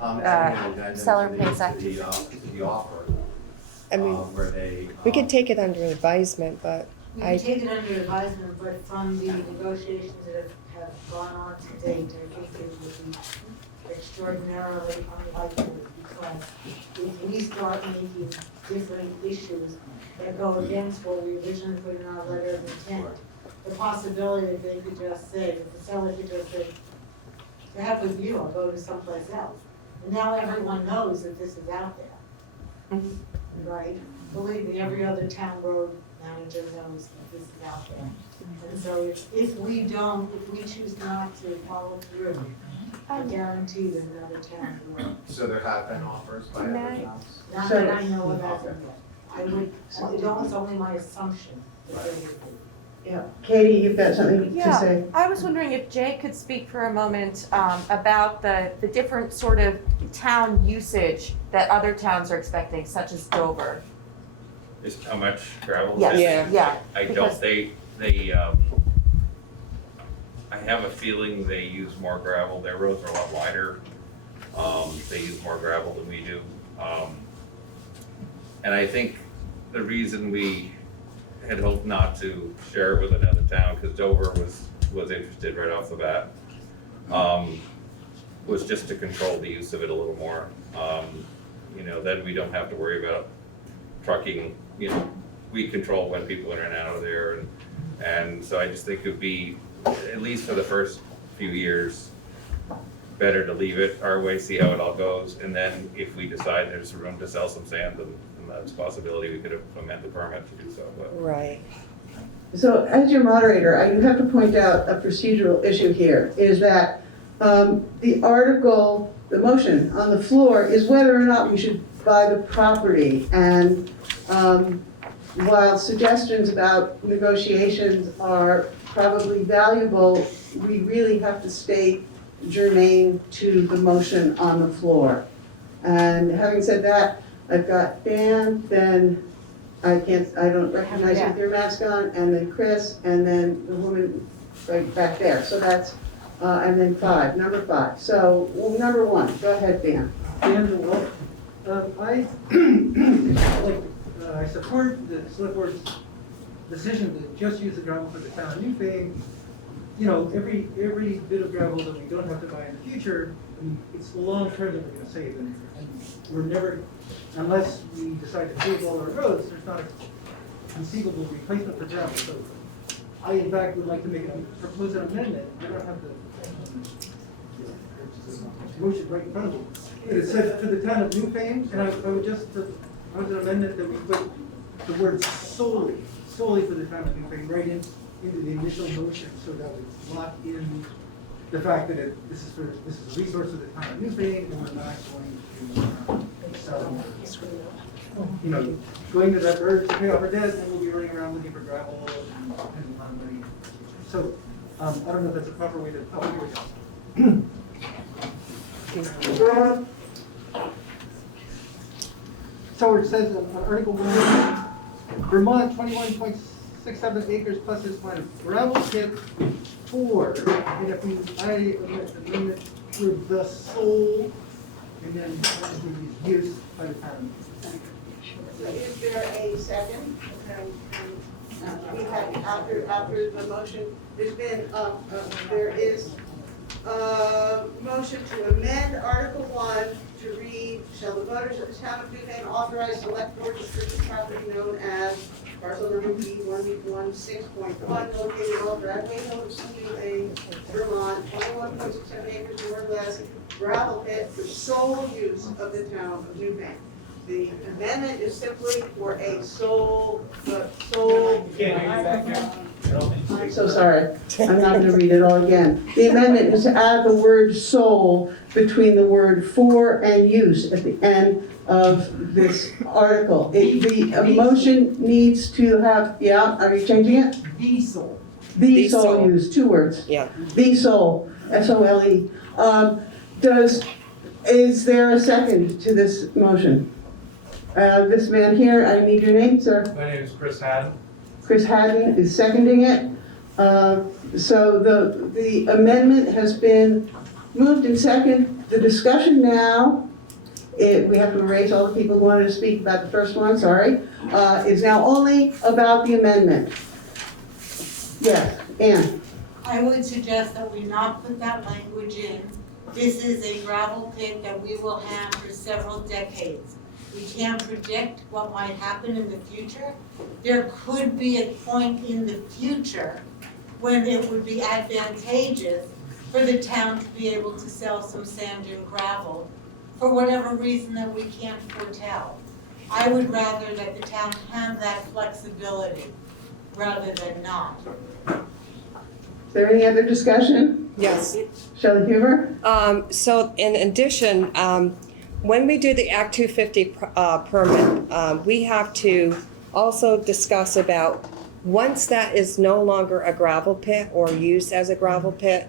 Adding an addendum Seller to pays Act the offer, I mean, where they. we could take it under advisement, but We can take it under advisement, but from the negotiations that have gone on to date, I think it would be extraordinarily unlikely, because if we start making different issues that go against what we originally put in our letter of intent, the possibility that they could just say, that the seller could just say, to heck with you, I'll go to someplace else. And now everyone knows that this is out there. Right? Believe me, every other town road manager knows that this is out there. And so if we choose not to follow through, I guarantee that another town will. So there have been offers by other towns? Not that I know of as of yet. I would, it's only my assumption that they would be. Yeah, Katie, you've got something to say? Yeah, I was wondering if Jay could speak for a moment about the different sort of town usage that other towns are expecting, such as Dover. Just how much gravel? Yes. Yeah. I because- don't, I have a feeling they use more gravel, their roads are a lot wider. They use more gravel than we do. And I think the reason we had hoped not to share it with another town, because Dover was interested right off the bat, was just to control the use of it a little more. Then we don't have to worry about trucking, we control when people are in and out of there. And so I just think it would be, at least for the first few years, better to leave it our way, see how it all goes. And then if we decide there's room to sell some sand, then that's a possibility, we could amend the permit to do so. But. Right. So as your moderator, I do have to point out a procedural issue here, is that the article, the motion on the floor is whether or not we should buy the property. And while suggestions about negotiations are probably valuable, we really have to stay germane to the motion on the floor. And having said that, I've got Dan, then I don't recognize you with your mask on, and then Chris, and then the woman right back there. So that's, and then number five. So, number one, go ahead, Dan. I support the select board's decision to just use the gravel for the town of Newfane. Every bit of gravel that we don't have to buy in the future, it's the long term that we're going to save, and we're never, unless we decide to pave all our roads, there's not a conceivable replacement for gravel. So I, in fact, would like to propose an amendment. I don't have the motion right in front of me. It says to the town of Newfane, and I would just propose an amendment that we put the word solely for the town of Newfane right into the initial motion, so that we lock in the fact that this is a resource of the town of Newfane, and we're not going to sell, going to that urge to pay off our debt, and we'll be running around looking for gravel and depending on money. So I don't know if that's a proper way to. Oh, here we go. So it says on Article 1, Vermont 21.67 acres plus is fine. Gravel pit 4, and if I amendment to the sole, and then the use by the town. So is there a second? We had, after the motion, there is a motion to amend Article 1 to read, shall the voters of the town of Newfane authorize select board to purchase property known as parcel number B1B16.1 located on Radway Hill, Newfane, Vermont, 21.67 acres or less, gravel pit for sole use of the town of Newfane. The amendment is simply for a sole. I'm so sorry. I'm not going to read it all again. The amendment is to add the word sole between the word for and use at the end of this article. The motion needs to have, are you changing it? The sole. The sole use, 2 words. Yeah. The sole, S-O-L-E. Is there a second to this motion? This man here, I need your name, sir. My name is Chris Haddon. Chris Haddon is seconding it. So the amendment has been moved and seconded. The discussion now, we have to erase all the people who wanted to speak about the first one, sorry, is now only about the amendment. Yes, Ann? I would suggest that we not put that language in. This is a gravel pit that we will have for several decades. We can't predict what might happen in the future. There could be a point in the future when it would be advantageous for the town to be able to sell some sand and gravel for whatever reason that we can't foretell. I would rather that the town have that flexibility rather than not. Is there any other discussion? Yes. Shelley Huber? So in addition, when we do the Act 250 permit, we have to also discuss about, once that is no longer a gravel pit or used as a gravel pit,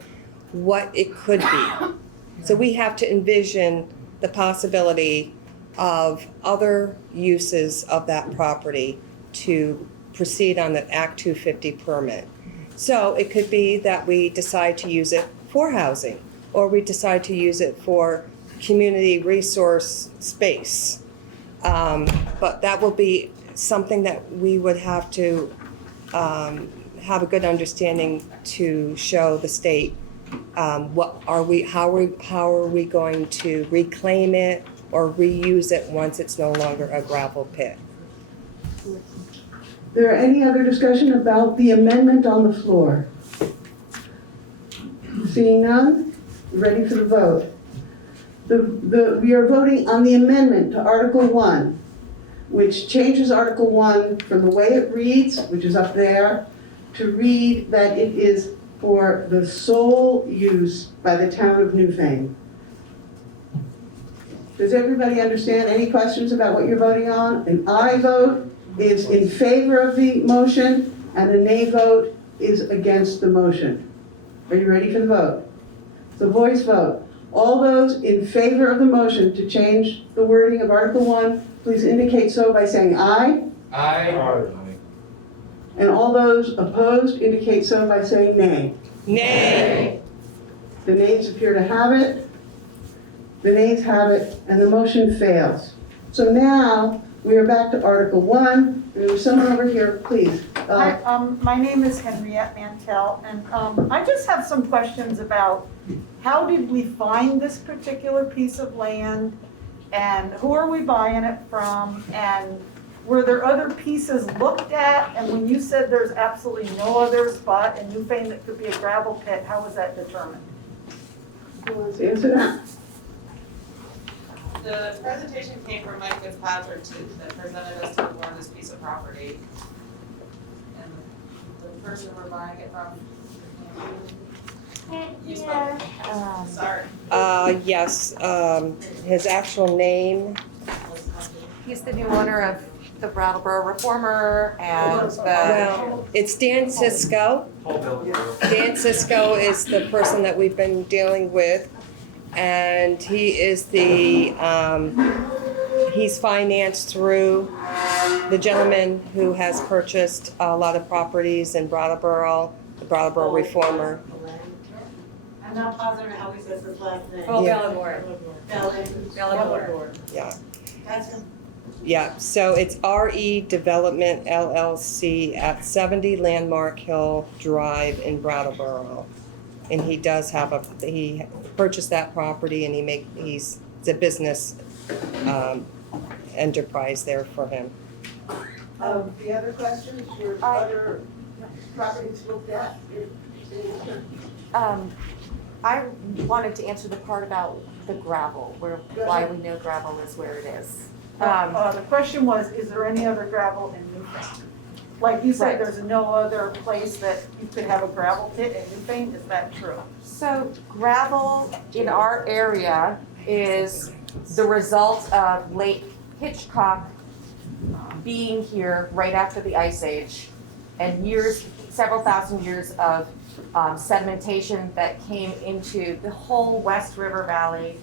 what it could be. So we have to envision the possibility of other uses of that property to proceed on the Act 250 permit. So it could be that we decide to use it for housing, or we decide to use it for community resource space. But that will be something that we would have to have a good understanding to show the state how are we going to reclaim it or reuse it once it's no longer a gravel pit. Is there any other discussion about the amendment on the floor? Seeing none, ready for the vote. We are voting on the amendment to Article 1, which changes Article 1 from the way it reads, which is up there, to read that it is for the sole use by the town of Newfane. Does everybody understand? Any questions about what you're voting on? An aye vote is in favor of the motion, and a nay vote is against the motion. Are you ready for the vote? It's a voice vote. All those in favor of the motion to change the wording of Article 1, please indicate so by saying aye. Aye. And all those opposed indicate so by saying nay. Nay. The nays appear to have it. The nays have it, and the motion fails. So now we are back to Article 1. There's someone over here, please. Hi, my name is Henriette Mantell, and I just have some questions about how did we find this particular piece of land, and who are we buying it from, and were there other pieces looked at? And when you said there's absolutely no other spot in Newfane that could be a gravel pit, how was that determined? Who wants to answer that? The presentation came from Mike Fitzpatrick that presented us to the board this piece of property. And the person we're buying it from, you spoke. Sorry. Yes, his actual name. He's the new owner of the Brattleboro Reformer and the. Well, it's Dan Cisco. Dan Cisco is the person that we've been dealing with, and he is he's financed through the gentleman who has purchased a lot of properties in Brattleboro, the Brattleboro Reformer. I'm not positive how he says his last name. Oh, Bellabor. Yeah. That's him. Yeah, so it's RE Development LLC at 70 Landmark Hill Drive in Brattleboro. And he does have he purchased that property, and it's a business enterprise there for him. The other questions, were other properties looked at? I wanted to answer the part about the gravel, why we know gravel is where it is. The question was, is there any other gravel in Newfane? Like you said, Right. there's no other place that you could have a gravel pit in Newfane, is that true? So gravel in our area is the result of Lake Hitchcock being here right after the Ice Age, and several thousand years of sedimentation that came into the whole West River Valley,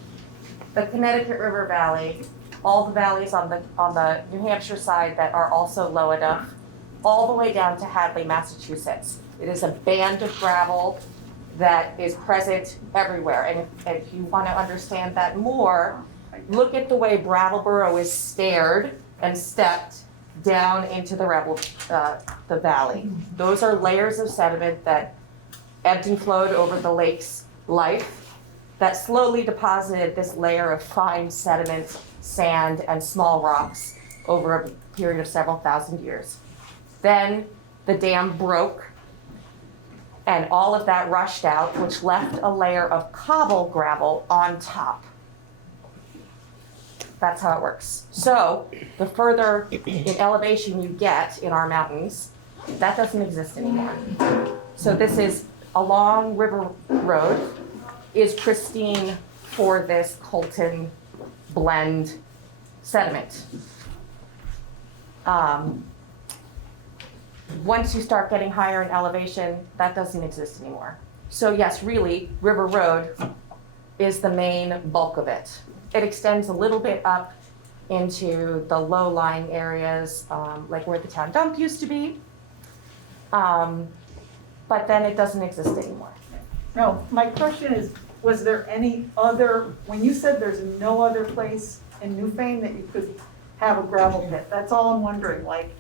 the Connecticut River Valley, all the valleys on the New Hampshire side that are also low enough, all the way down to Hadley, Massachusetts. It is a band of gravel that is present everywhere. And if you want to understand that more, look at the way Brattleboro is stared and stepped down into the valley. Those are layers of sediment that ebbed and flowed over the lake's life that slowly deposited this layer of fine sediment, sand, and small rocks over a period of several thousand years. Then the dam broke and all of that rushed out, which left a layer of cobble gravel on top. That's how it works. So the further in elevation you get in our mountains, that doesn't exist anymore. So this is along River Road is pristine for this Colton blend sediment. Once you start getting higher in elevation, that doesn't exist anymore. So yes, really, River Road is the main bulk of it. It extends a little bit up into the low-lying areas, like where the town dump used to be. But then it doesn't exist anymore. No, my question is, was there any other, when you said there's no other place in Newfane that you could have a gravel pit, that's all I'm wondering, like,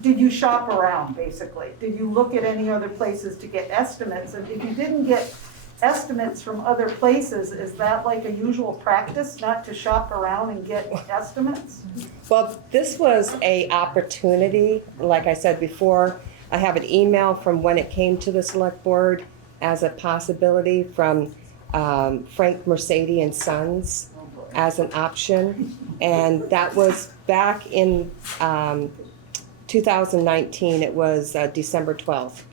did you shop around, basically? Did you look at any other places to get estimates? And if you didn't get estimates from other places, is that like a usual practice, not to shop around and get estimates? Well, this was an opportunity, like I said before. I have an email from when it came to the select board as a possibility from Frank Mercedes and Sons as an option. And that was back in 2019, it was December 12th.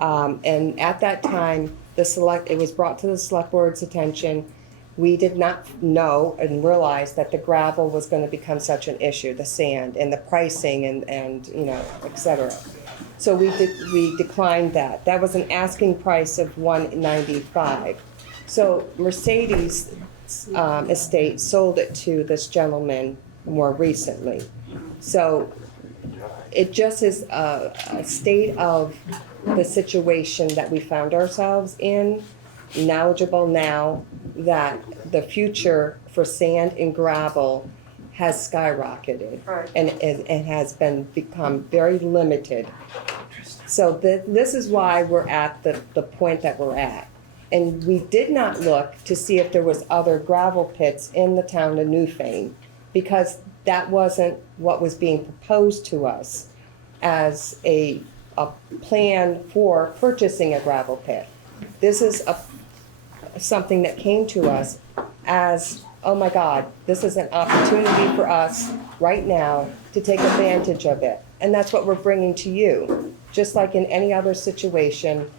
And at that time, it was brought to the select board's attention. We did not know and realize that the gravel was going to become such an issue, the sand and the pricing and you know, et cetera. So we declined that. That was an asking price of $195. So Mercedes estate sold it to this gentleman more recently. So it just is a state of the situation that we found ourselves in, knowledgeable now that the future for sand and gravel has skyrocketed. Right. And it has become very limited. So this is why we're at the point that we're at. And we did not look to see if there was other gravel pits in the town of Newfane, because that wasn't what was being proposed to us as a plan for purchasing a gravel pit. This is something that came to us as, oh my God, this is an opportunity for us right now to take advantage of it. And that's what we're bringing to you. Just like in any other situation,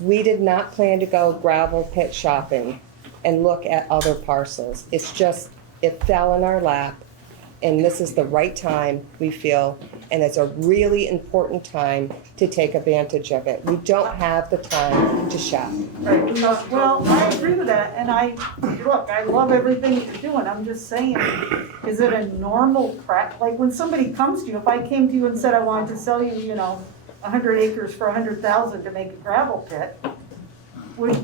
we did not plan to go gravel pit shopping and look at other parcels. It's just, it fell in our lap, and this is the right time, we feel, and it's a really important time to take advantage of it. We don't have the time to shop. Right, well, I agree with that, and look, I love everything that you're doing, I'm just saying, is it a normal practice? Like when somebody comes to you, if I came to you and said I wanted to sell you, 100 acres for 100,000 to make a gravel pit, we do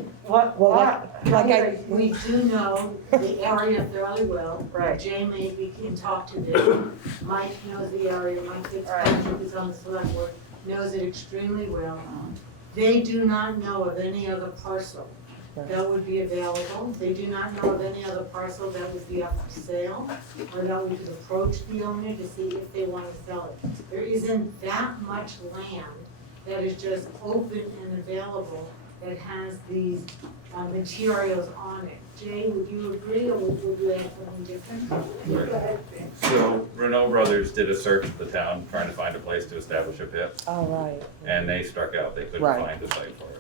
know the area fairly well. Right. Jay maybe can talk to them. Mike knows the area. Mike Fitzpatrick is on the select board, knows it extremely well. They do not know of any other parcel that would be available. They do not know of any other parcel that would be up for sale, or that we could approach the owner to see if they want to sell it. There isn't that much land that is just open and available that has these materials on it. Jay, would you agree, or would you add something different? Go ahead. So Renault Brothers did a search of the town trying to find a place to establish a pit. All right. And they struck out, they couldn't Right. find a site for it.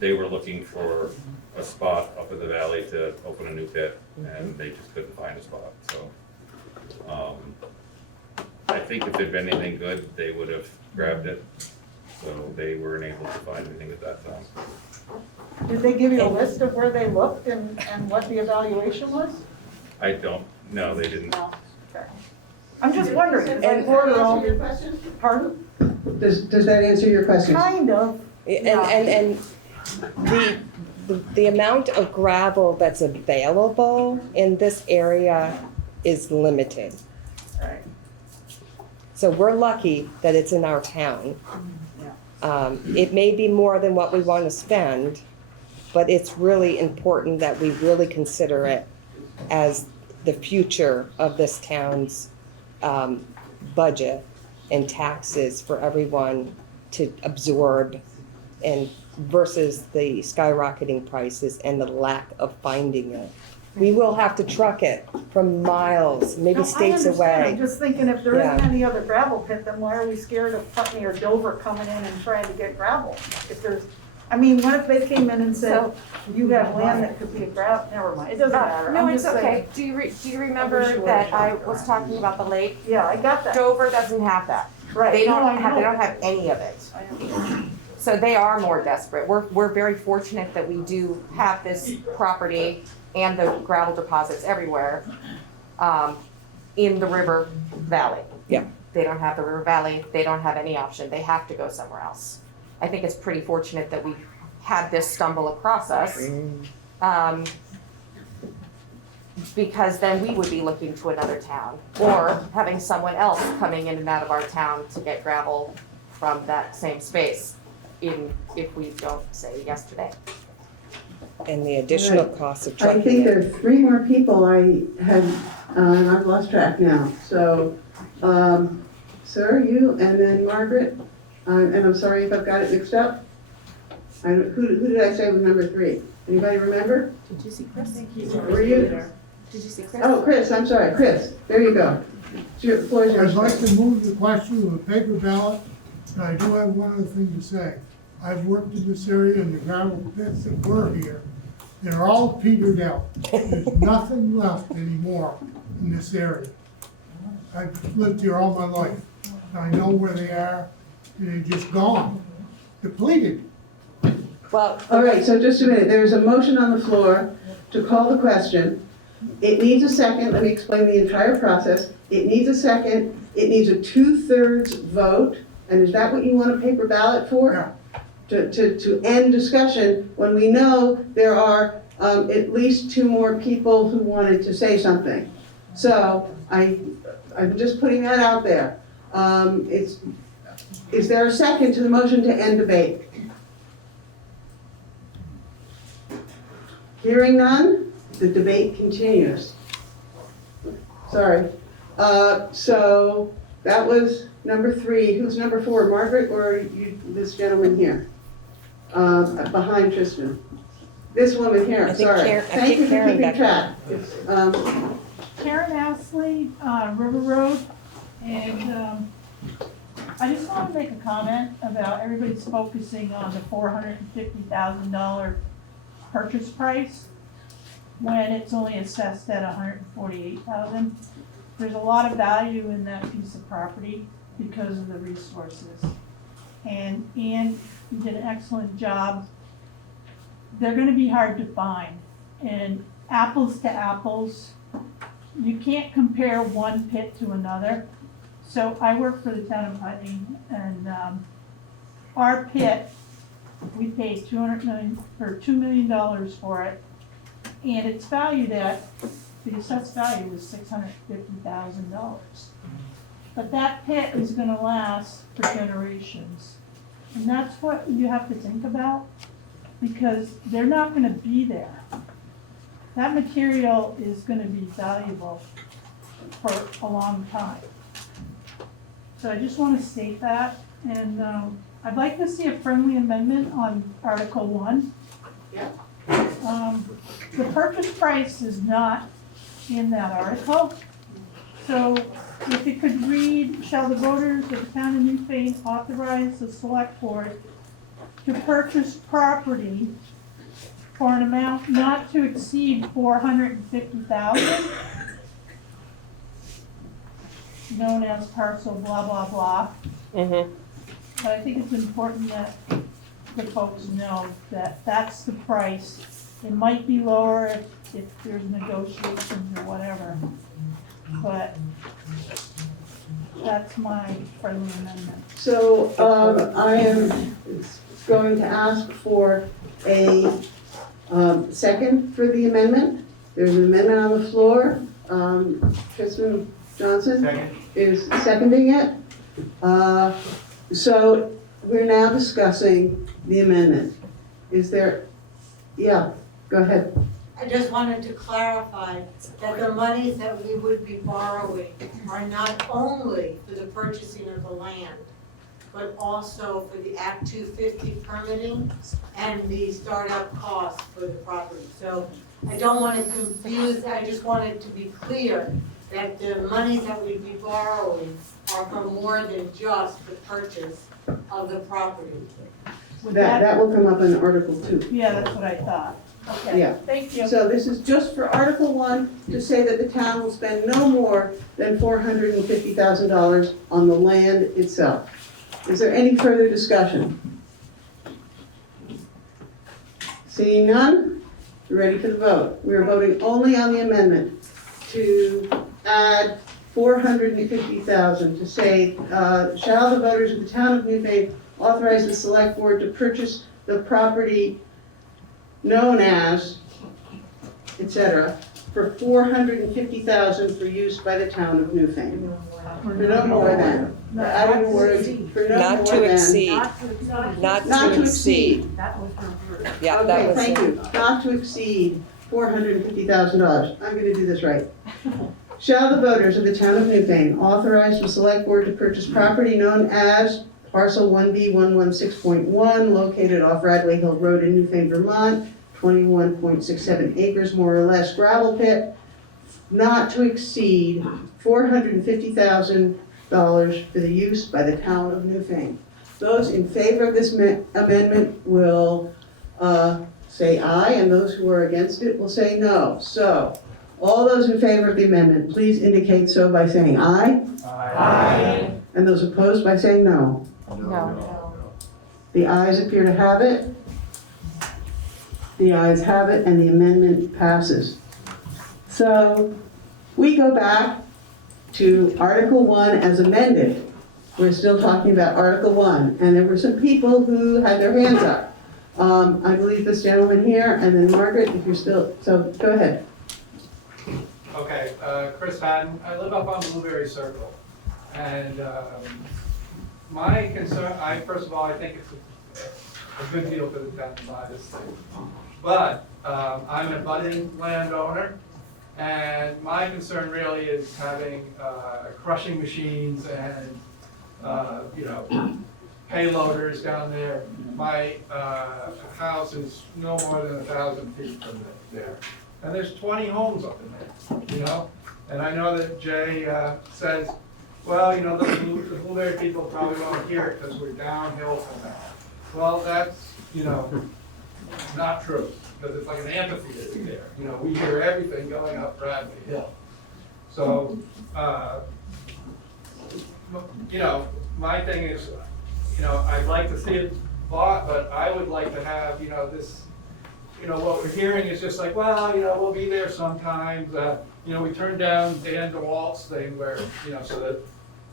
They were looking for a spot up in the valley to open a new pit, and they just couldn't find a spot, so. I think if there'd been anything good, they would have grabbed it, so they weren't able to find anything at that time. Did they give you a list of where they looked and what the evaluation was? I don't, no, they didn't. No, okay. I'm just wondering, because I border all. Your question? Pardon? Does that answer your question? Kind of. And the amount of gravel that's available in this area is limited. Right. So we're lucky that it's in our town. It may be more than what we want to spend, but it's really important that we really consider it as the future of this town's budget and taxes for everyone to absorb, and versus the skyrocketing prices and the lack of finding it. We will have to truck it from miles, maybe No, states I understand. I'm away. just thinking if there isn't Yeah. any other gravel pit, then why are we scared of Putney or Dover coming in and trying to get gravel? If there's, I mean, what if they came in and said, you have land that could be a gravel, never mind, it doesn't matter. No, I'm it's just okay. saying. Do you remember sure. that I was talking about the lake? Yeah, I got that. Dover doesn't have that. Right. They No, I don't know. have any of it. I know. So they are more desperate. We're very fortunate that we do have this property and the gravel deposits everywhere in the river valley. Yeah. They don't have the river valley. They don't have any option. They have to go somewhere else. I think it's pretty fortunate that we had this stumble across us. Because then we would be looking to another town or having someone else coming in and out of our town to get gravel from that same space if we don't say yes today. And the additional Right. cost of I trucking think there it. are 3 more people I had, and I've lost track now. So, sir, you, and then Margaret, and I'm sorry if I've got it mixed up. Who did I say was number 3? Anybody remember? Did you see Chris? Were you? Did you see Chris? Oh, Chris, I'm sorry, Chris, there you go. The floor is yours. I'd like to move the question of a paper ballot, and I do have one other thing to say. I've worked in this area, and the gravel pits that were here, they're all petered out. There's nothing left anymore in this area. I've lived here all my life. I know where they are, and they're just gone, depleted. Well, All right, so just a minute, there's a motion on the floor to call the question. It needs a second, let me explain the entire process. It needs a second, it needs a 2/3 vote, and is that what you want a paper ballot for? Yeah. To end discussion when we know there are at least 2 more people who wanted to say something. So I'm just putting that out there. Is there a second to the motion to end debate? Hearing none, the debate continues. Sorry. So that was number 3. Who's number 4, Margaret, or you, this gentleman here? Behind Tristan. This woman here, I think sorry. Karen- I Thank think you for Karen keeping got track. Karen Astley, River Road, and I just want to make a comment about everybody's focusing on the $450,000 purchase price when it's only assessed at $148,000. There's a lot of value in that piece of property because of the resources. And you did an excellent job. They're gonna be hard to find. And apples to apples, you can't compare one pit to another. So I work for the town of Putney, and our pit, we paid $2 million for it, and it's valued at, the assessed value was $650,000. But that pit is gonna last for generations. And that's what you have to think about, because they're not gonna be there. That material is gonna be valuable for a long time. So I just wanna state that, and I'd like to see a friendly amendment on Article 1. Yeah. The purchase price is not in that article. So if it could read, shall the voters of the town of Newfane authorize the select board to purchase property for an amount not to exceed $450,000, known as parcel blah, blah, blah. But I think it's important that the folks know that that's the price. It might be lower if there's negotiations or whatever, but that's my friendly amendment. So I am going to ask for a second for the amendment. There's an amendment on the floor. Councilman Johnson Second. is seconding it. So we're now discussing the amendment. Is there, yeah, go ahead. I just wanted to clarify that the monies that we would be borrowing are not only for the purchasing of the land, but also for the Act 250 permitting and the startup costs for the property. So I don't want to confuse, I just wanted to be clear that the monies that we'd be borrowing are for more than just the purchase of the property. That will come up in Article 2. Yeah, that's what I thought. Okay, Yeah. thank you. So this is just for Article 1 to say that the town will spend no more than $450,000 on the land itself. Is there any further discussion? Seeing none, we're ready for the vote. We are voting only on the amendment to add $450,000 to say, shall the voters of the town of Newfane authorize the select board to purchase the property known as, etc., for $450,000 for use by the town of Newfane. For no more than. We're adding a word for no Not more to than. exceed. Not to exceed. Yeah, that Okay, was thank it. you. Not to exceed $450,000. I'm gonna do this right. Shall the voters of the town of Newfane authorize the select board to purchase property known as parcel 1B116.1 located off Radway Hill Road in Newfane, Vermont, 21.67 acres, more or less, gravel pit, not to exceed $450,000 for the use by the town of Newfane. Those in favor of this amendment will say aye, and those who are against it will say no. So, all those in favor of the amendment, please indicate so by saying aye. Aye. And those opposed by saying no. No. The ayes appear to have it. The ayes have it, and the amendment passes. So, we go back to Article 1 as amended. We're still talking about Article 1, and there were some people who had their hands up. I believe this gentleman here, and then Margaret, if you're still, so go ahead. Okay, Chris Haddon, I live up on Blueberry Circle, and my concern, first of all, I think it's a good deal for the town to buy this thing. But I'm a budding landowner, and my concern really is having crushing machines and, payloaders down there. My house is no more than 1,000 feet from there. And there's 20 homes up in there, And I know that Jay says, well, the Blueberry people probably won't hear it because we're downhill from that. Well, that's, not true, because it's like an amphitheater there. We hear everything going up Radway Hill. So, my thing is, I'd like to see it bought, but I would like to have, this, what we're hearing is just like, well, we'll be there sometimes. We turned down Dan DeWalt's thing where, so that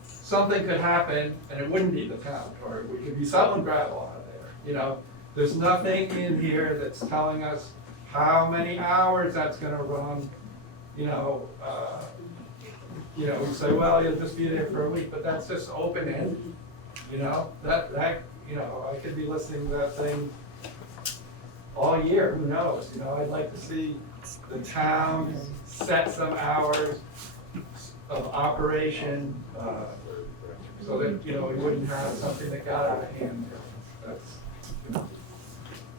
something could happen and it wouldn't be the town, or we could be selling gravel out of there, There's nothing in here that's telling us how many hours that's gonna run, we say, well, you'll just be there for a week, but that's just open-ended, I could be listening to that thing all year, who knows, I'd like to see the town set some hours of operation, so that, we wouldn't have something that got out of hand. That's,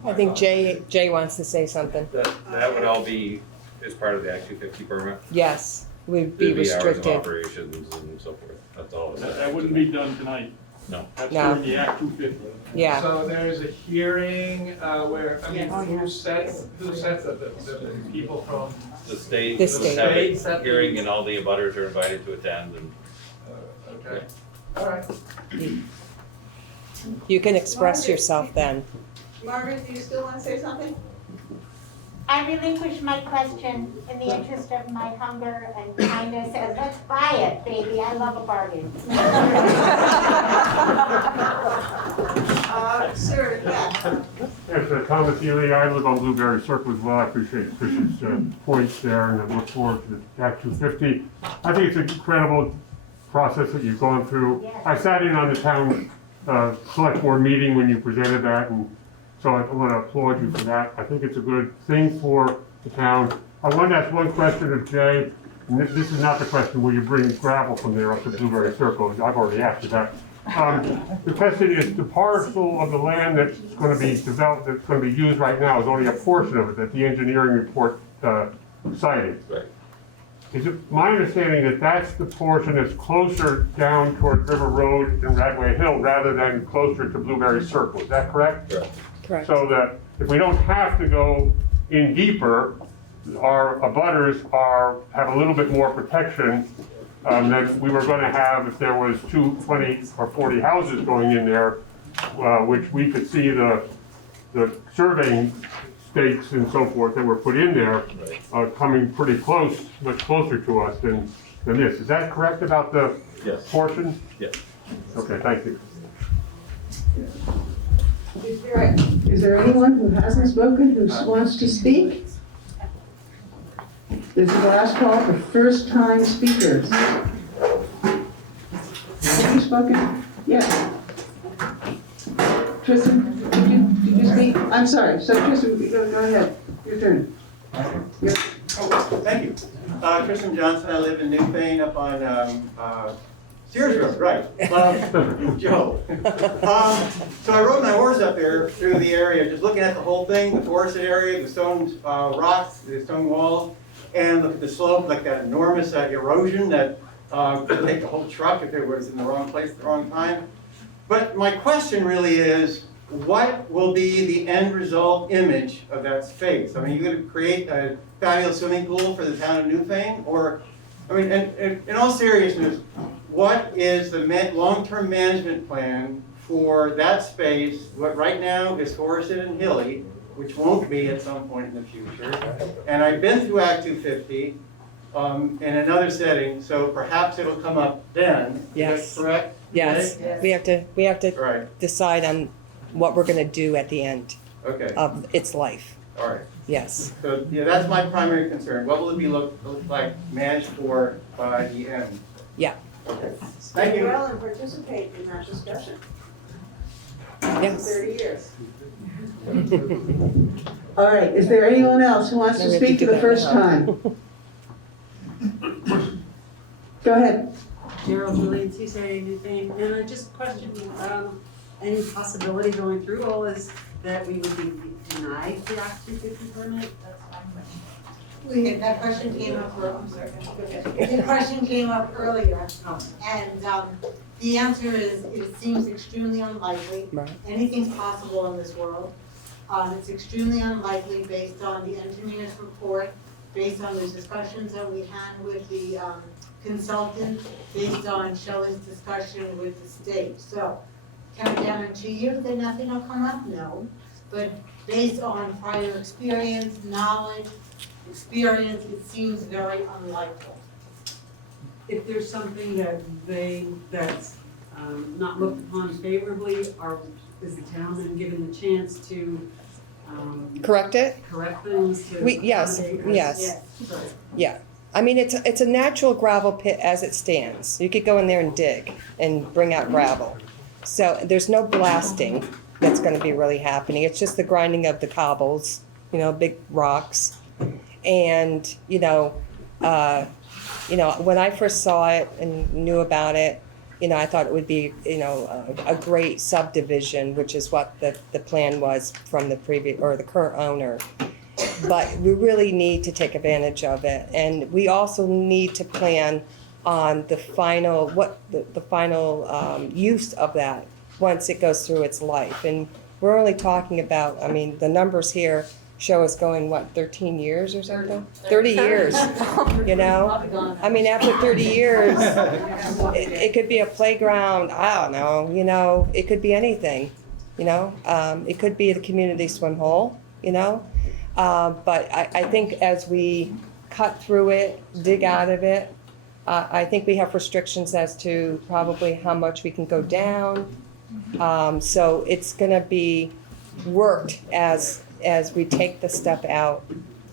I think Jay wants to say something. That would all be as part of the Act 250 permit? Yes, would be There'd hours of restricted. operations and so forth, that's all. That wouldn't be done tonight. No. That's No. during the Act 250. Yeah. So there's a hearing where, who sets the people from? The state, The state. have a Set the- hearing and all the abutters are invited to attend and. Okay, all right. You can express yourself then. Margaret, do you still want to say something? I relinquish my question in the interest of my hunger and kindness, and let's buy it, baby, I love a bargain. Sir, yeah. Yes, Thomas Ely, I live on Blueberry Circle as well. I appreciate Chris's points there, and I look forward to Act 250. I think it's an incredible process that you've gone through. I sat in on the town select board meeting when you presented that, and so I want to applaud you for that. I think it's a good thing for the town. I want to ask one question of Jay, and this is not the question where you bring gravel from there up to Blueberry Circle. I've already asked you that. The question is, the parcel of the land that's going to be developed, that's going to be used right now is only a portion of it that the engineering report cited. Right. Is it my understanding that that's the portion that's closer down toward River Road and Radway Hill rather than closer to Blueberry Circle? Is that correct? Correct. Correct. So that if we don't have to go in deeper, our abutters have a little bit more protection than we were going to have if there was 20 or 40 houses going in there, which we could see the surveying stakes and so forth that were put in there coming pretty close, much closer to us than this. Is that correct about the portion? Yes. Okay, thank you. Is there anyone who hasn't spoken who wants to speak? This is the last call for first-time speakers. Have you spoken? Yes. Tristan, did you speak? I'm sorry. So Tristan, go ahead. Your turn. Thank you. Tristan Johnson. I live in Newfane up on Sears Road, right. Joe. So I rode my horse up there through the area, just looking at the whole thing, the forested area, the stone rocks, the stone walls, and look at the slope, like that enormous erosion that could take the whole truck if it was in the wrong place at the wrong time. But my question really is, what will be the end result image of that space? I mean, you could create a fabulous swimming pool for the town of Newfane, or, I mean, and in all seriousness, what is the long-term management plan for that space, what right now is forested and hilly, which won't be at some point in the future? And I've been through Act 250 in another setting, so perhaps it'll come up then. Yes. Is that correct? Yes. Okay? We have to Right. decide on what we're going to do at the end Okay. of its life. All right. Yes. So yeah, that's my primary concern. What will it be look like managed for by the end? Yeah. Okay. Thank you. Well, and participate in that discussion. Yes. 30 years. All right, is there anyone else who wants No, to we have to speak do for the that first now. time? Go ahead. Gerald Julian, Seaside Newfane, and I just questioned, any possibility going through all this that we would be denied the Act 250 permit? That's my question. That question came up, the question came up earlier, and the answer is, it seems extremely unlikely. Right. Anything's possible in this world. It's extremely unlikely based on the engineer's report, based on the discussions that we had with the consultant, based on Shelley's discussion with the state. So, can I guarantee you that nothing will come up? No. But based on prior experience, knowledge, experience, it seems very unlikely. If there's something that's not looked upon favorably, is the town then given the chance to Correct it? correct things? To Yes. accommodate us? Yes. Sorry. Yeah. I mean, it's a natural gravel pit as it stands. You could go in there and dig and bring out gravel. So there's no blasting that's going to be really happening. It's just the grinding of the cobbles, big rocks. And, when I first saw it and knew about it, I thought it would be, a great subdivision, which is what the plan was from the previous, or the current owner. But we really need to take advantage of it. And we also need to plan on the final, the final use of that once it goes through its life. And we're only talking about, the numbers here show us going, 13 years or something? 30 years, after 30 years, it could be a playground, I don't know, it could be anything, it could be the community swim hole, But I think as we cut through it, dig out of it, I think we have restrictions as to probably how much we can go down. So it's gonna be worked as we take the stuff out,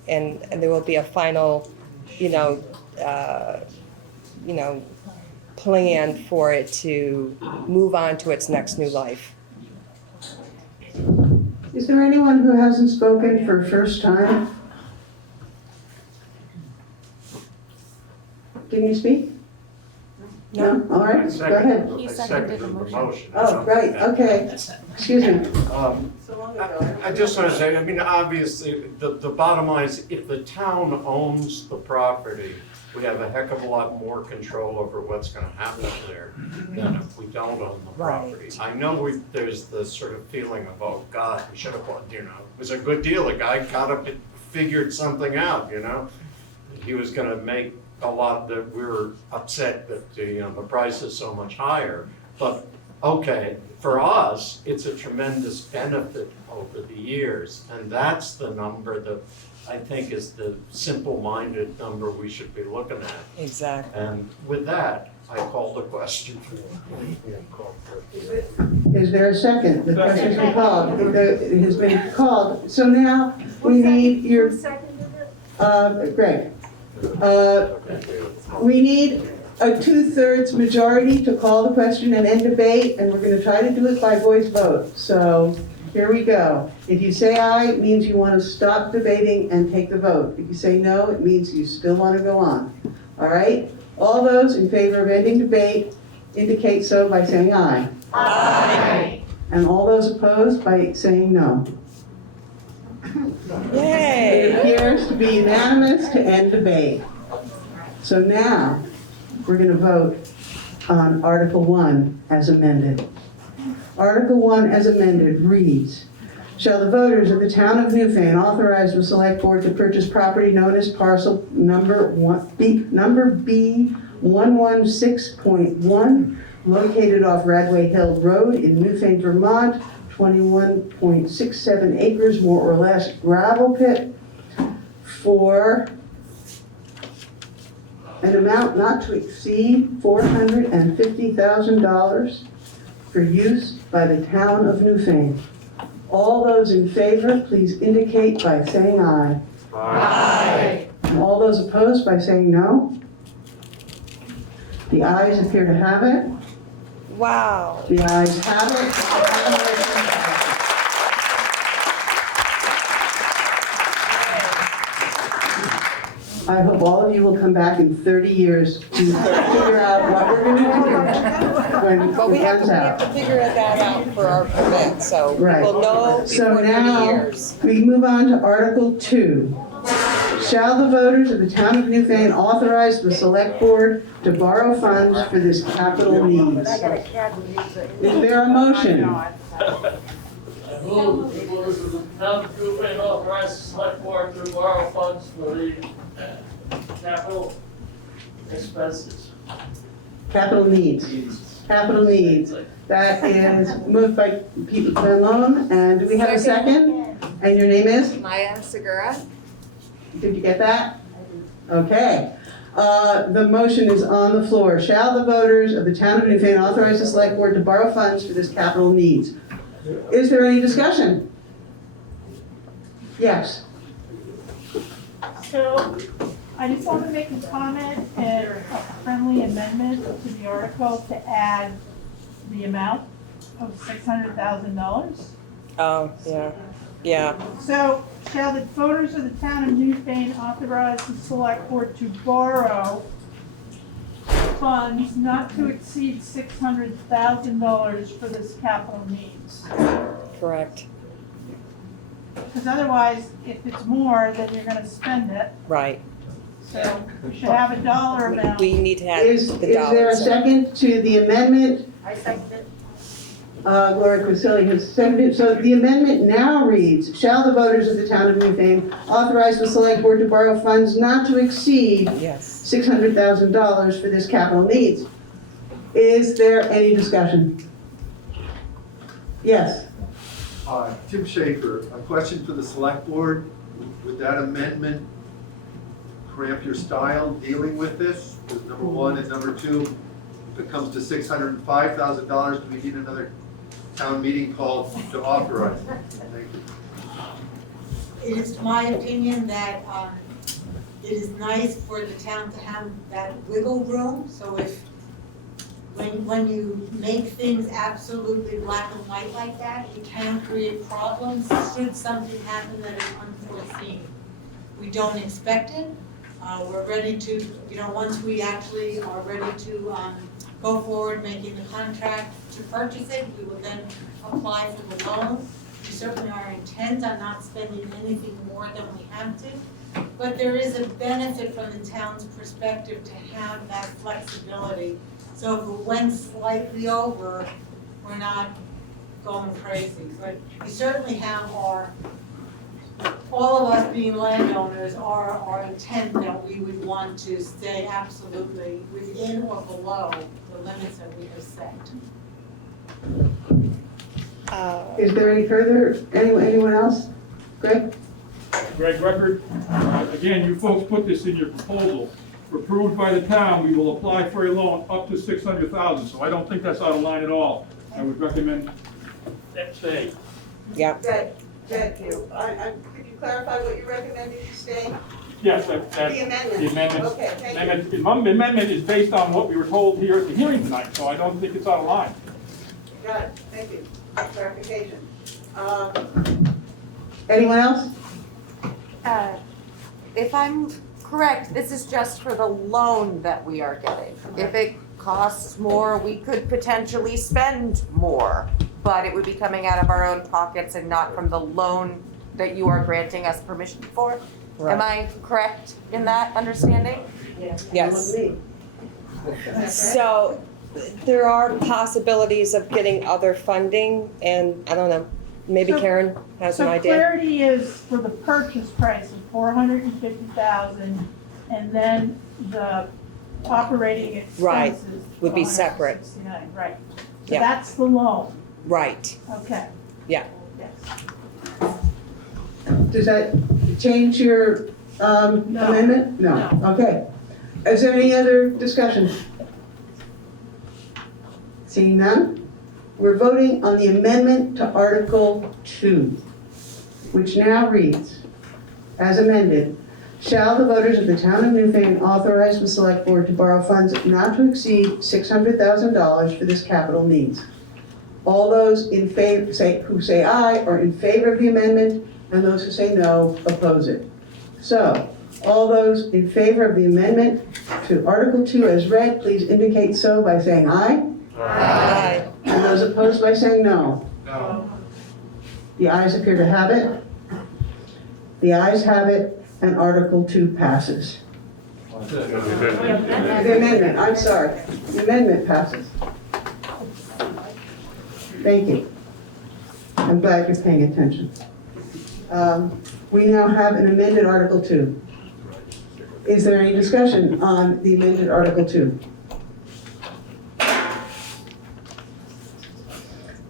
and there will be a final, plan for it to move on to its next new life. Is there anyone who hasn't spoken for first time? Can you speak? No? All right, go ahead. He seconded the motion. Oh, right, okay. Excuse me. I just want to say, I mean, obviously, the bottom line is if the town owns the property, we have a heck of a lot more control over what's going to happen there than if we don't own the property. I know there's the sort of feeling of, oh, God, we should have bought, it was a good deal. The guy got up and figured something out, He was going to make a lot that we were upset that the price is so much higher. But okay, for us, it's a tremendous benefit over the years, and that's the number that I think is the simple-minded number we should be looking at. Exactly. And with that, I call the question. Is there a second? The question's been called. It has been called. So now we need your, Greg. We need a 2/3 majority to call the question and end debate, and we're going to try to do it by voice vote. So here we go. If you say aye, it means you want to stop debating and take the vote. If you say no, it means you still want to go on. All right? All those in favor of ending debate indicate so by saying aye. Aye. And all those opposed by saying no. Yay! It appears to be unanimous to end debate. So now, we're going to vote on Article 1 as amended. Article 1 as amended reads, shall the voters of the town of Newfane authorize the select board to purchase property known as parcel number B116.1, located off Radway Hill Road in Newfane, Vermont, 21.67 acres, more or less, gravel pit, for an amount not to exceed $450,000 for use by the town of Newfane. All those in favor, please indicate by saying aye. Aye. And all those opposed by saying no. The ayes appear to have it. Wow. The ayes have it. I hope all of you will come back in 30 years to figure out what we're going to do when But we it have runs out. to figure that out for our permit, so Right. we'll know So before 30 now, years. we move on to Article 2. Shall the voters of the town of Newfane authorize the select board to borrow funds for this capital needs? Is there a motion? I move the voters of the town of Newfane authorize the select board to borrow funds for the capital expenses. Capital needs. Capital needs. That is moved by Pete Malone, and do we have a second? And your name is? Maya Segura. Did you get that? Okay. The motion is on the floor. Shall the voters of the town of Newfane authorize the select board to borrow funds for this capital needs? Is there any discussion? Yes. So, I just want to make a comment and a friendly amendment to the article to add the amount of $600,000. Oh, yeah. So, shall the voters of the town of Newfane authorize the select board to borrow funds not to exceed $600,000 for this capital needs? Correct. Because otherwise, if it's more, then you're gonna spend it. Right. So, we should have a dollar amount. We need to have Is the dollars. there a second to the amendment? I second it. Gloria Quasili has seconded. So the amendment now reads, shall the voters of the town of Newfane authorize the select board to borrow funds not to exceed $600,000 for this capital needs? Is there any discussion? Yes. Tim Schaefer, a question for the select board. would that amendment cramp your style dealing with this? Is number one, and number two, if it comes to $605,000, do we need another town meeting called to authorize it? Thank you. It is my opinion that it is nice for the town to have that wiggle room, so if, when you make things absolutely black and white like that, it can create problems should something happen that is unforeseen. We don't expect it. We're ready to, once we actually are ready to go forward making the contract to purchase it, we will then apply for the loan. We certainly are intent on not spending anything more than we have to, but there is a benefit from the town's perspective to have that flexibility. So if it went slightly over, we're not going crazy. But we certainly have all of us being landowners, our intent that we would want to stay absolutely within or below the limits that we have set. Is there any further, anyone else? Greg? Greg Record, again, you folks put this in your proposal. If approved by the town, we will apply for a loan up to $600,000, so I don't think that's out of line at all. I would recommend that stay. Yeah. Thank you. Could you clarify what you're recommending to stay? Yes, The amendment. the amendment. Okay, thank you. The amendment is based on what we were told here at the hearing tonight, so I don't think it's out of line. Got it, thank you. Clarification. Anyone else? If I'm correct, this is just for the loan that we are getting. If it costs more, we could potentially spend more, but it would be coming out of our own pockets and not from the loan that you are granting us permission for. Right. Am I correct in that understanding? Yes. So there are possibilities of getting other funding, and I don't know, maybe So- Karen has an So idea. clarity is for the purchase price of $450,000, and then the operating Right, expenses. would be separate. $169, right. So Yeah. that's the loan, Right, okay. yeah. Yes. Does that change your amendment? No. Okay. Is there any other discussion? Seeing none, we're voting on the amendment to Article 2, which now reads, as amended, shall the voters of the town of Newfane authorize the select board to borrow funds not to exceed $600,000 for this capital needs? All those in favor, who say aye are in favor of the amendment, and those who say no oppose it. So, all those in favor of the amendment to Article 2 as read, please indicate so by saying aye. Aye. And those opposed by saying no. No. The ayes appear to have it. The ayes have it, and Article 2 passes. The amendment, I'm sorry. The amendment passes. Thank you. I'm glad you're paying attention. We now have an amended Article 2. Is there any discussion on the amended Article 2?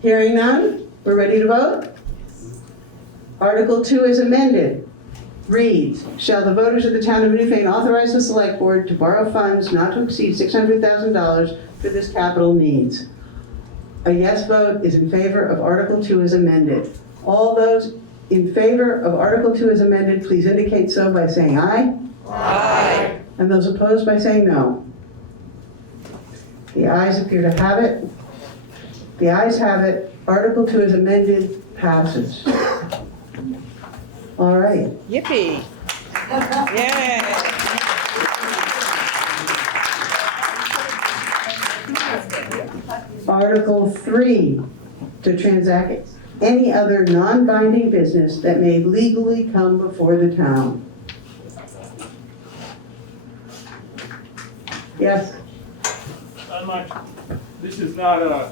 Hearing none, we're ready to vote? Article 2 is amended. Reads, shall the voters of the town of Newfane authorize the select board to borrow funds not to exceed $600,000 for this capital needs? A yes vote is in favor of Article 2 as amended. All those in favor of Article 2 as amended, please indicate so by saying aye. Aye. And those opposed by saying no. The ayes appear to have it. The ayes have it. Article 2 as amended passes. All right. Yippee. Yeah. Article 3, to transact any other non-binding business that may legally come before the town. Yes? This is not a,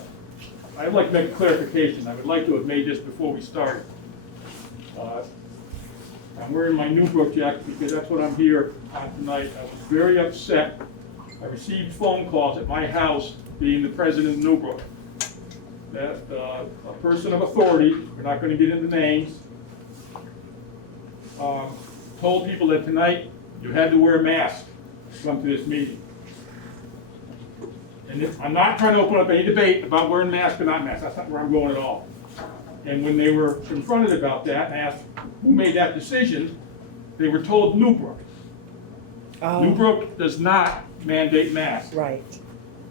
I'd like to make a clarification. I would like to have made this before we started. I'm wearing my NewBrook jacket because that's what I'm here on tonight. I was very upset. I received phone calls at my house, being the president of NewBrook, that a person of authority, we're not going to get into names, told people that tonight you had to wear a mask to come to this meeting. And I'm not trying to open up any debate about wearing masks or not masks, that's not where I'm going at all. And when they were confronted about that and asked who made that decision, they were told NewBrook. NewBrook does not mandate masks. Right.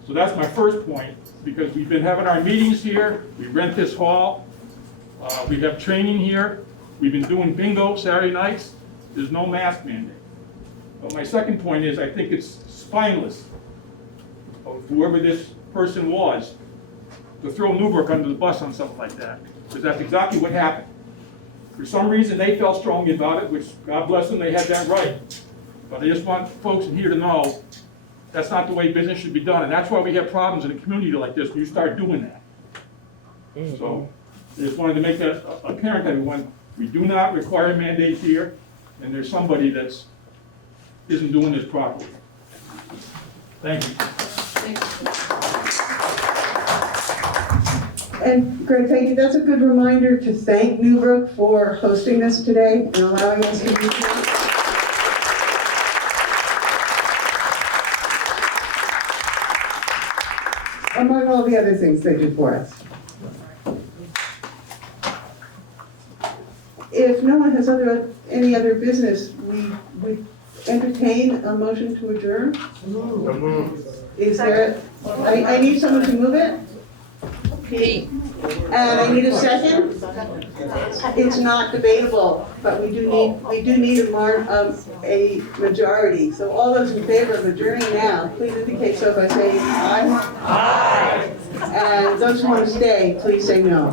So that's my first point, because we've been having our meetings here, we rent this hall, we have training here, we've been doing bingo Saturday nights, there's no mask mandate. But my second point is, I think it's spineless of whoever this person was to throw NewBrook under the bus on something like that, because that's exactly what happened. For some reason, they felt strongly about it, which, God bless them, they had that right. But I just want folks in here to know that's not the way business should be done, and that's why we have problems in a community like this when you start doing that. So, I just wanted to make that apparent to everyone. We do not require mandates here, and there's somebody that's isn't doing this properly. Thank you. And Greg, thank you. That's a good reminder to thank NewBrook for hosting this today and allowing us to meet here. Among all the other things they do for us. If no one has any other business, we entertain a motion to adjourn. Is there, I need someone to move it. Pete. And I need a second. It's not debatable, but we do need a majority. So all those in favor of adjourning now, please indicate so by saying aye. Aye. And those who want to stay, please say no.